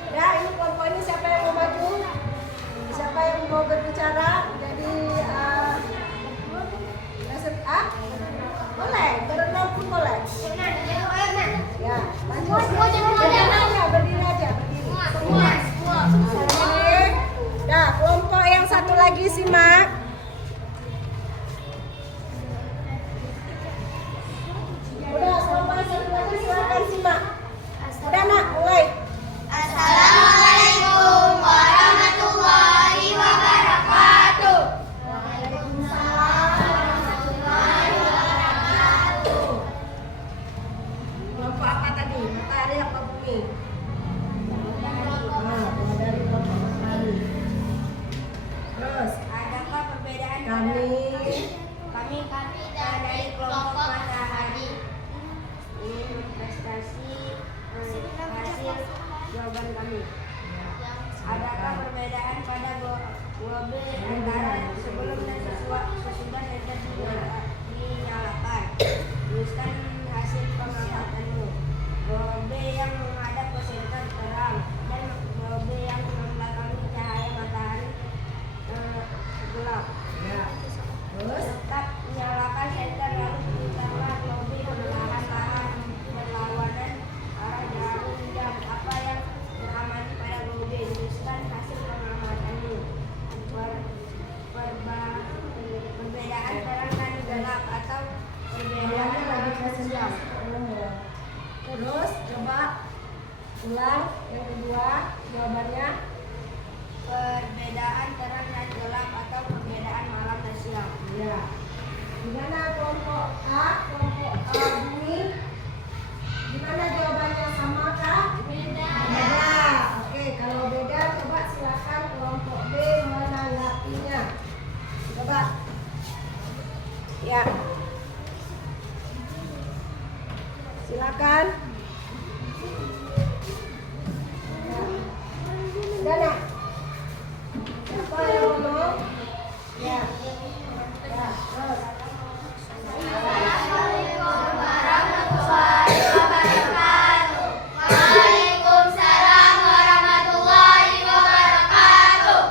Udah, ini kelompok ini siapa yang mau maju? Siapa yang mau berbicara? Jadi boleh, berenang pun boleh. Ya, berdiri aja. Dah, kelompok yang satu lagi simak. Udah, kelompok yang satu lagi silakan simak. Udah nak, mulai. Assalamualaikum warahmatullahi wabarakatuh. Waalaikumsalam warahmatullahi wabarakatuh. Kelompok apa tadi? Matahari apa bumi? Dari kelompok matahari. Terus, Adakah perbedaan kami dari kelompok matahari? Ini prestasi hasil jawaban kami. Adakah perbedaan pada GOB antara sebelum dan sesudah senter dinyalakan? Tuliskan hasil pengamatanmu. GOB yang menghadap ke senter terang dan GOB yang membelakangi cahaya matahari gelap. terus Tetap menyalakan senter lalu putarlah GOB perlahan-lahan berlawanan arah jarum jam. Apa yang teramati pada GOB? Tuliskan hasil pengamatanmu. Perbedaan terang dan gelap atau perbedaan lagi terang dan gelap. Terus coba ulang yang kedua jawabannya. Perbedaan terang dan gelap atau perbedaan malam dan siang. Ya. Gimana kelompok A, kelompok bumi? Gimana jawabannya, sama kah? Beda. Oke, kalau beda coba silakan kelompok B menanggapinya. Coba. Ya. Silakan. Ya. Udah nak? Siapa yang ngomong? Ya. Ya, terus. Waalaikumsalam warahmatullahi wabarakatuh.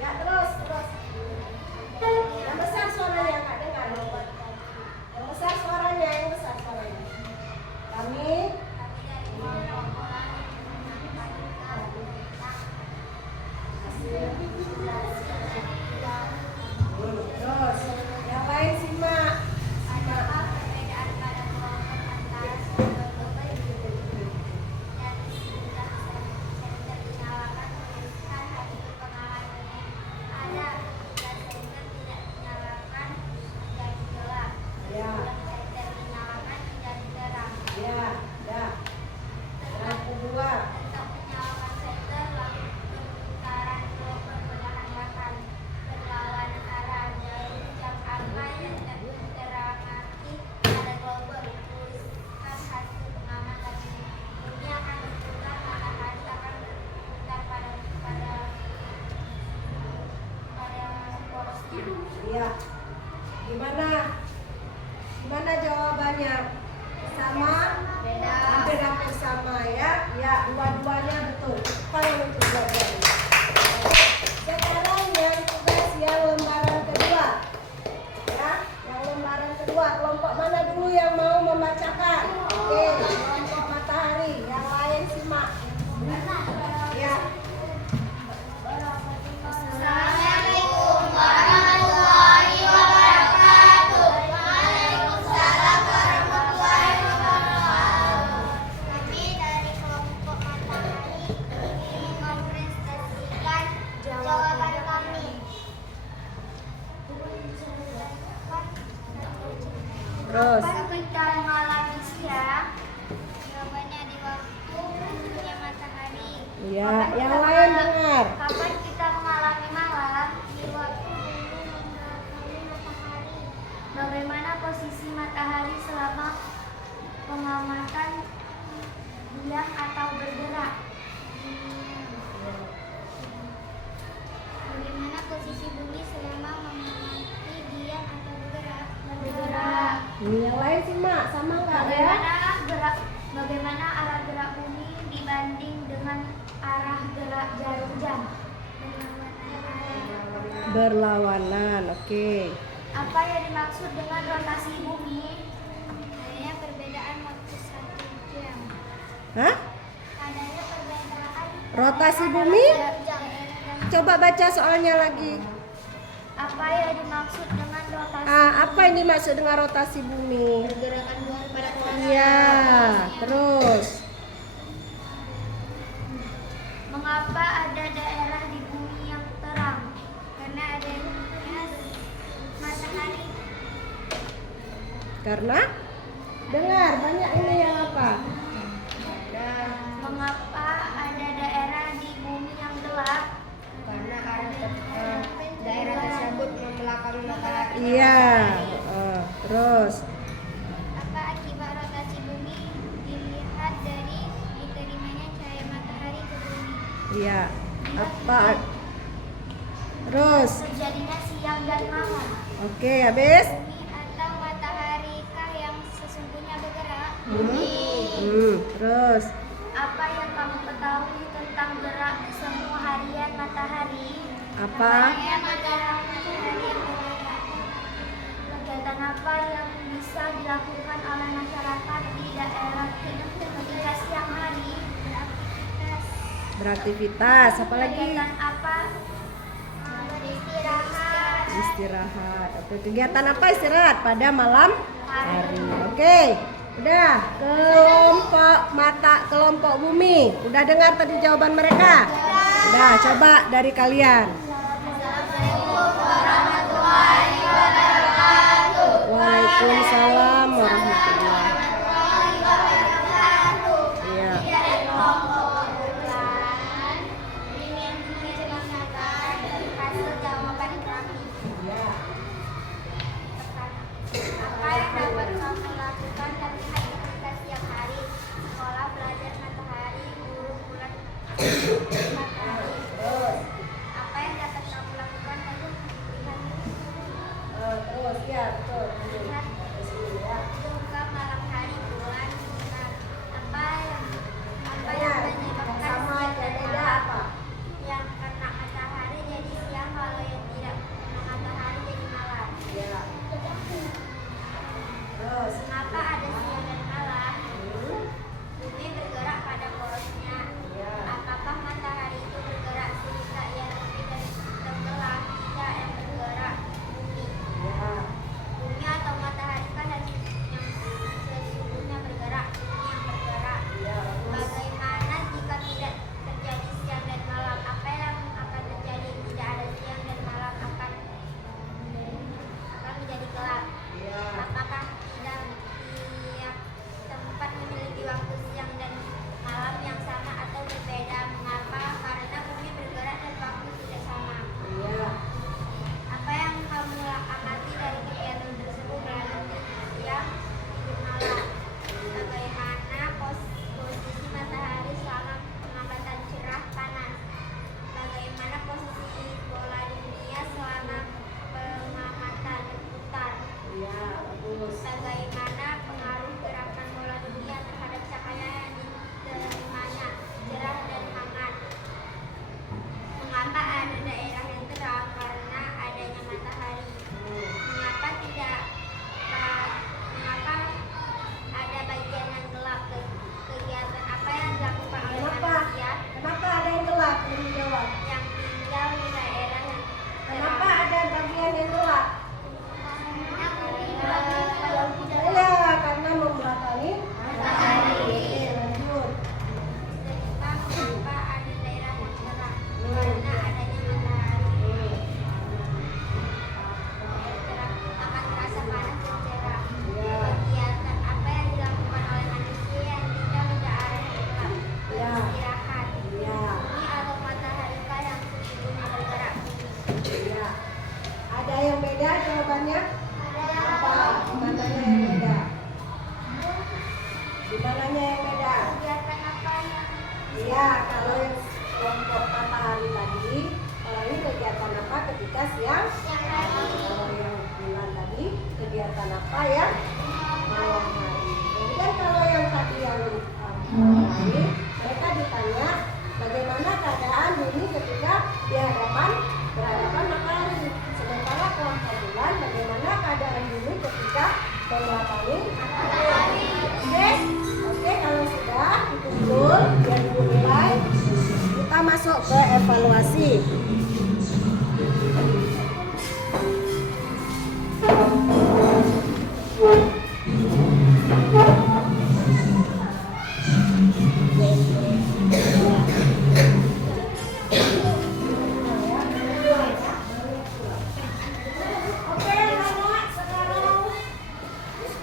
Ya, terus. Yang besar Ya, yang lain dengar. Kapan kita mengalami malam? Di waktu bumi mendekati matahari. Bagaimana posisi matahari selama pengamatan diam atau bergerak? Bagaimana posisi bumi selama mengamati diam atau bergerak? Bergerak. Yang lain sih mak, sama nggak ya? Bagaimana arah gerak bumi dibanding dengan arah gerak jarum jam? Berlawanan, oke. Apa yang dimaksud dengan rotasi bumi? Adanya perbedaan waktu 1 jam. Hah? Adanya perbedaan Rotasi bumi? jam. Coba baca soalnya lagi. Apa yang dimaksud dengan rotasi? Apa yang dimaksud dengan rotasi bumi? Pergerakan bumi pada Iya, terus. Mengapa ada daerah di bumi yang terang? Karena adanya matahari. Karena dengar banyak ini yang apa? Mengapa ada daerah di bumi yang gelap? Karena daerah tersebut membelakangi matahari. Iya. Terus. Apa akibat rotasi bumi dilihat dari diterimanya cahaya matahari ke bumi? Iya. Apa? Terus. Terjadinya siang dan malam. Oke, habis. Bumi atau matahari kah yang sesungguhnya bergerak? Terus. Apa yang kamu ketahui tentang gerak semua harian matahari? Apa? Matahari yang bergerak. Kegiatan apa yang bisa dilakukan oleh masyarakat di daerah ketika siang hari? Beraktivitas. Apa lagi? Kegiatan apa? Beristirahat. Istirahat. Oke, kegiatan apa istirahat pada malam hari? Oke. Udah, kelompok bumi. Udah dengar tadi jawaban mereka? Udah, coba dari kalian. Waalaikumsalam warahmatullahi wabarakatuh. Iya. Hasil jawaban kami. Iya. Apa yang dapat kamu lakukan terlihat ketika siang hari? Sekolah, belajar matahari, burung, bulan, matahari. Apa yang dapat kamu lakukan untuk melihat Terus ya, betul. melihat juga malam hari, bulan, bintang? Apa yang menyebabkan Sama siang aja, dan beda malam? apa? Yang kena matahari jadi siang, kalau yang tidak kena matahari jadi malam. Iya. Terus. Mengapa ada siang dan malam? Bumi bergerak pada porosnya. Iya. Apakah matahari Ya, kalau yang kelompok matahari tadi, ini kegiatan apa ketika siang? Kalau yang bulan tadi, kegiatan apa ya? Malam hari. Kemudian kalau yang tadi yang malam hari, mereka ditanya bagaimana keadaan bumi ketika berhadapan matahari. Sementara kelompok bulan, bagaimana keadaan bumi ketika membelakangi matahari. Oke, kalau sudah itu betul dan dimulai, kita masuk ke evaluasi. Oke, anak, sekarang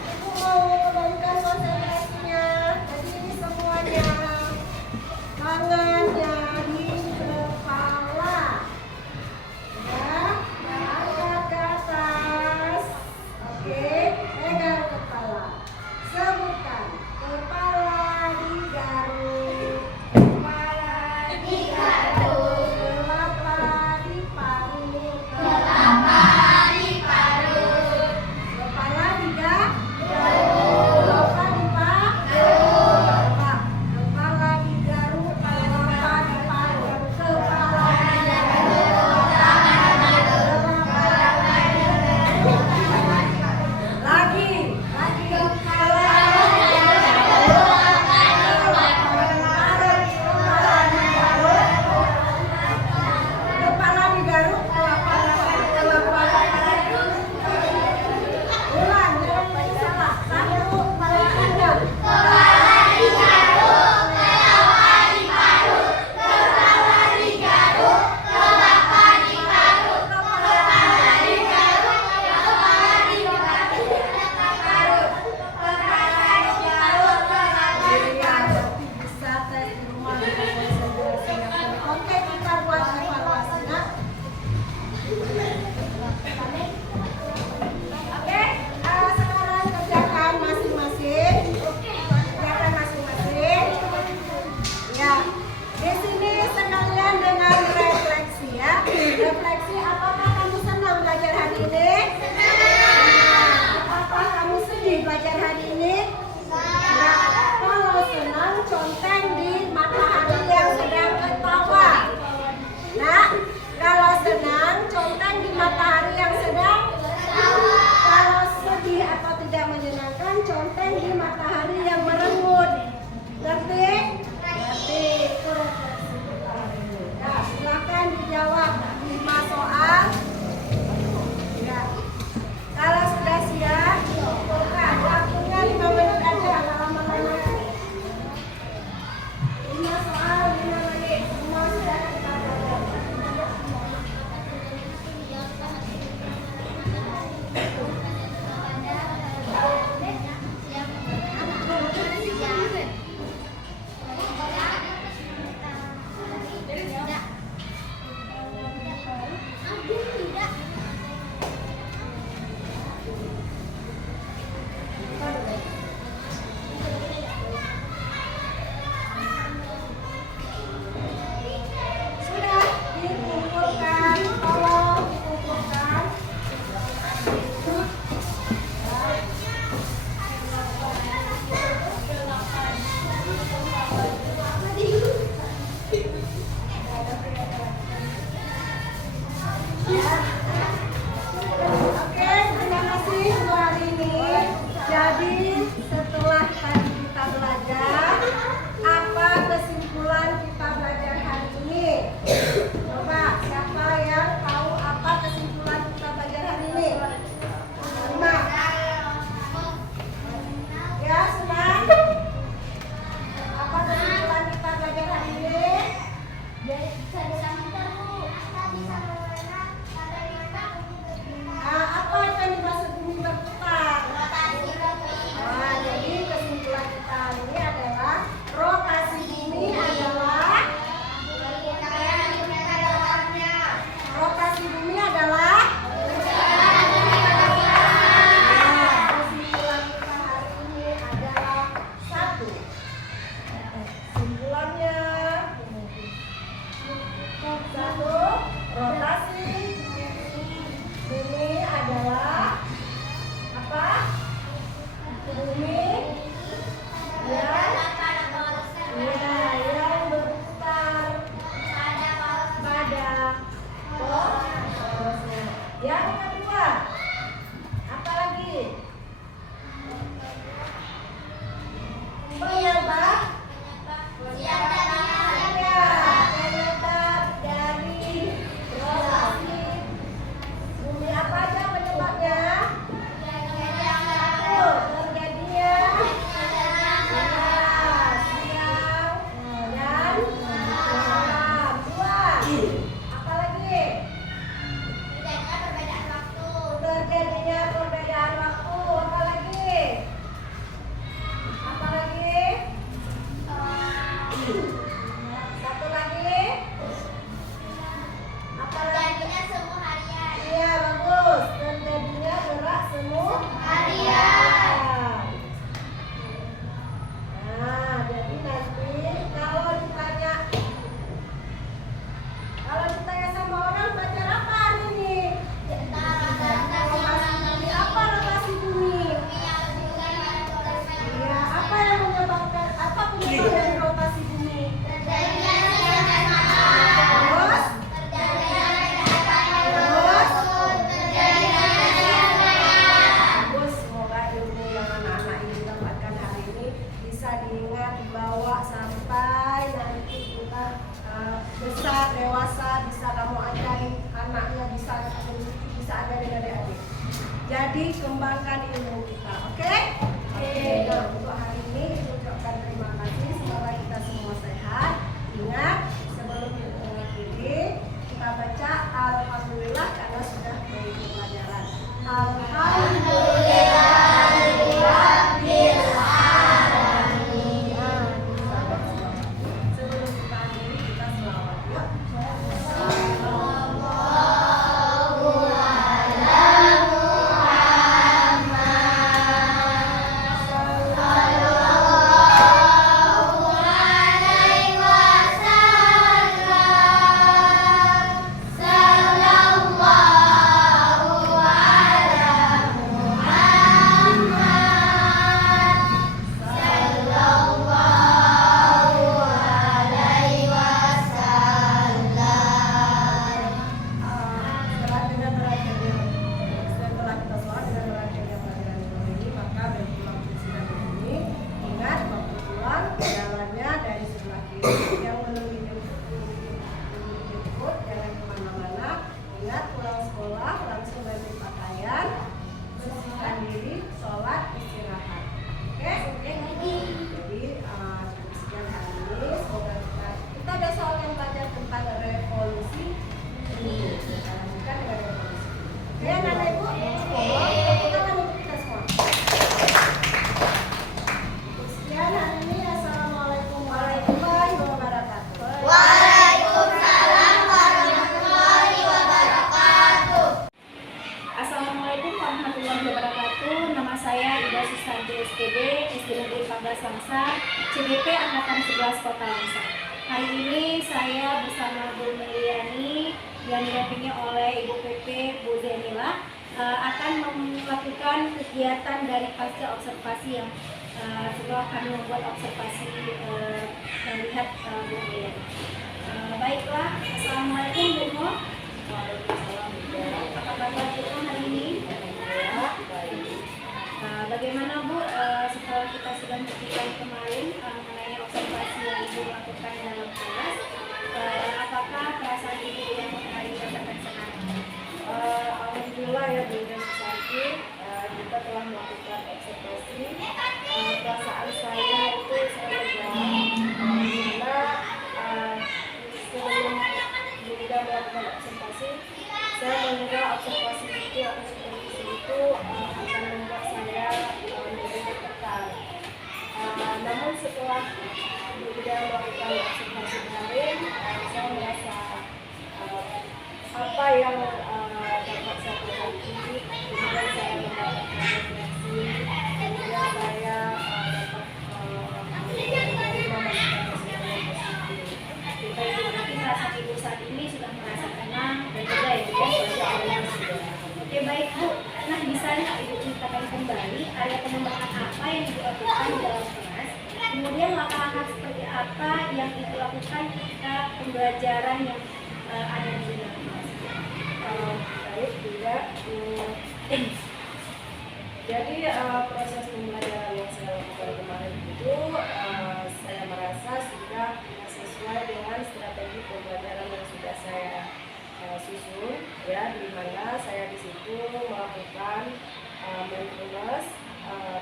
Ibu mau kembalikan konsentrasinya. Jadi ini semuanya tangannya di kepala. Jadi kembangkan ilmu kita, oke? Oke. Nah, untuk hari ini Ibu ucapkan terima kasih. Semoga kita semua sehat. Ingat, sebelum kita mengakhiri, kita baca Alhamdulillah karena sudah mengikuti pelajaran. Sebelum kita akhiri, kita selawat yuk. Setelah kita sholat dengan berakhirnya pelajaran ini, maka berpulang ke sidang ini. Ingat, waktu pulang jalannya dari sebelah kiri. Yang belum dijemput jangan kemana-mana. Ingat, pulang sekolah langsung ganti pakaian, bersihkan diri, sholat, istirahat. Oke? Jadi sekian hari ini. Semoga kita besok akan belajar tentang revolusi ini. Kita lanjutkan dengan revolusi. Oke, anak ibu, tepuk tangan untuk kita semua. Sekian hari ini. Assalamualaikum warahmatullahi wabarakatuh. Assalamualaikum warahmatullahi wabarakatuh. Nama saya Ida Susanti SPD, SD Negeri 14 Langsa, CGP Angkatan 11 Kota Langsa. Hari ini saya bersama Bu Meliani yang didampingi oleh Ibu PP Bu Zenila akan melakukan kegiatan dari pasca observasi yang setelah kami membuat observasi melihat Bu Meliani. Baiklah, Assalamualaikum Bu Mo. Waalaikumsalam. Apa kabar Bu Mo hari ini? Bagaimana Bu setelah kita sudah melakukan kemarin mengenai observasi yang Ibu lakukan dalam kelas, apakah perasaan Ibu yang hari ini rasakan sekarang? Alhamdulillah ya Bu Ida Susanti, kita telah melakukan observasi. Perasaan saya itu saya lega karena sebelum Bu Ida melakukan observasi, saya mengira observasi itu atau supervisi itu akan membuat saya menjadi tertekan. Namun setelah Bu Ida melakukan observasi kemarin, saya merasa apa yang dapat saya perbaiki, kemudian saya mendapatkan refleksi, kemudian saya dapat menerima masukan-masukan yang positif. Kita itu berarti merasa Ibu saat ini sudah merasa tenang dan lega ya Bu ya? Oke baik Bu, nah bisa nggak Ibu ceritakan kembali area pengembangan apa yang Ibu lakukan di dalam kelas, kemudian langkah-langkah seperti apa yang Ibu lakukan ketika pembelajaran yang ada di dalam kelas? Baik juga. Jadi proses pembelajaran yang saya lakukan kemarin itu saya merasa sudah sesuai dengan strategi pembelajaran yang sudah saya susun, ya, di mana saya di situ melakukan mindfulness,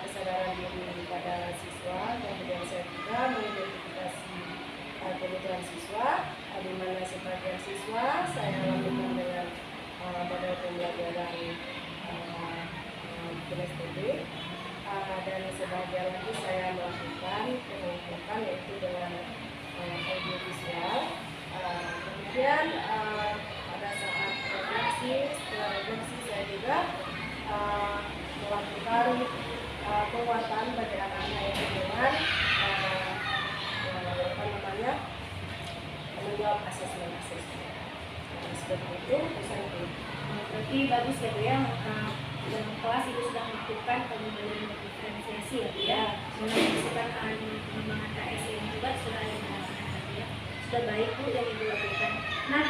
kesadaran diri pada siswa, kemudian saya juga mengidentifikasi kebutuhan siswa, di mana sebagian siswa saya lakukan dengan model pembelajaran PSDB, dan sebagian lagi saya melakukan pengukuran yaitu dengan audio visual. Kemudian pada saat refleksi, setelah refleksi saya juga melakukan penguatan bagi anak-anak itu dengan menjawab asesmen. Seperti itu bisa itu. Berarti bagus ya Bu ya, dalam kelas Ibu sudah melakukan pembelajaran diferensiasi ya Bu ya, menunjukkan pengembangan KSM juga sudah ada tadi ya, sudah baik Bu yang Ibu lakukan. Nah,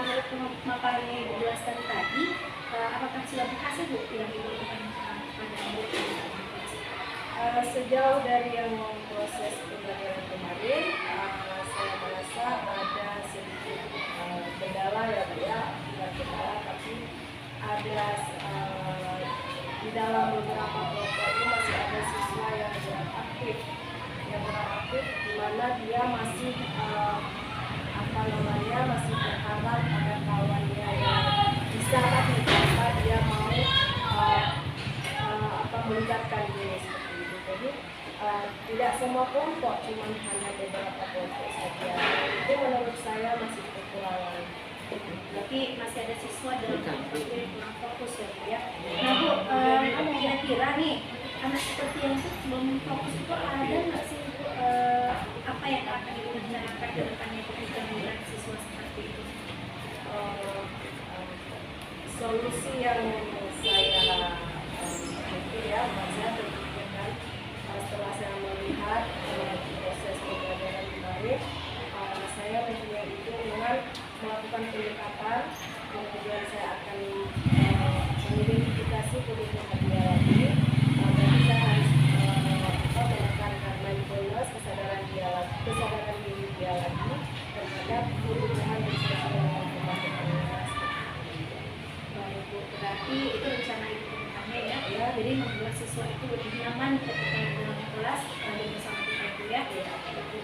menurut pemaparan yang Ibu jelaskan tadi, apakah sudah berhasil Bu yang Ibu lakukan pada murid? Sejauh dari yang proses pembelajaran kemarin, saya merasa ada sedikit kendala ya Bu ya, bukan kendala tapi ada di saya masih kekurangan. Berarti masih ada siswa dalam tahap yang kurang fokus ya Bu ya. Nah Bu, kira-kira nih anak seperti yang itu belum fokus itu ada nggak sih Bu, apa yang akan direncanakan ke depannya ketika melihat siswa seperti itu? Solusi yang saya pikir ya, saya berpikirkan setelah saya melihat proses pembelajaran kemarin, saya mempunyai itu dengan melakukan pendekatan, kemudian saya akan mengidentifikasi kebutuhan dia lagi. Berarti saya harus menekankan mindfulness, kesadaran diri dia lagi terhadap kebutuhan yang sesuai dengan kemampuannya. Baik Bu, berarti itu rencana ibu ke depannya ya. Jadi membuat siswa itu lebih nyaman ketika di dalam kelas bersama kita Bu ya.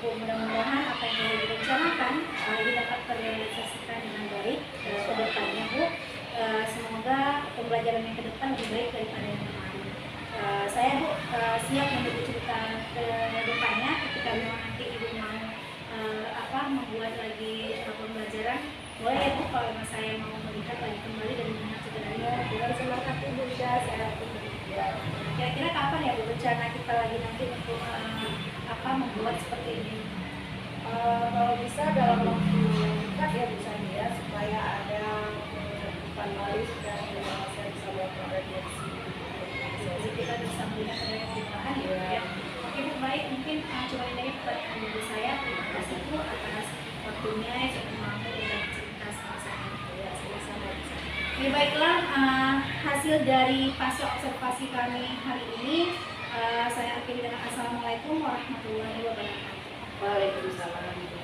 Bu, mudah-mudahan apa yang telah direncanakan ini dapat terrealisasikan dengan baik ke depannya Bu. Semoga pembelajaran yang ke depan lebih baik daripada yang kemarin. Saya Bu siap menunggu cerita ke depannya ketika memang nanti ibu mau membuat lagi pembelajaran. Boleh ya Bu, kalau memang saya mau melihat lagi kembali dan melihat sebenarnya Dengan semangat Ibu saya akan kira-kira kapan ya Bu rencana kita lagi nanti untuk membuat seperti ini? kalau bisa dalam waktu dekat ya bisa ya, supaya ada penutupan balik dan saya bisa melakukan refleksi. Jadi kita bisa melihat ada perubahan ya. Oke Bu, baik, mungkin cuma ini aja pertanyaan dari saya. Terima kasih Bu atas waktunya yang sudah mampu dan cerita sama saya. Ya, sama-sama. Oke, baiklah, hasil dari fase observasi kami hari ini saya akhiri dengan Assalamualaikum warahmatullahi wabarakatuh. Waalaikumsalam.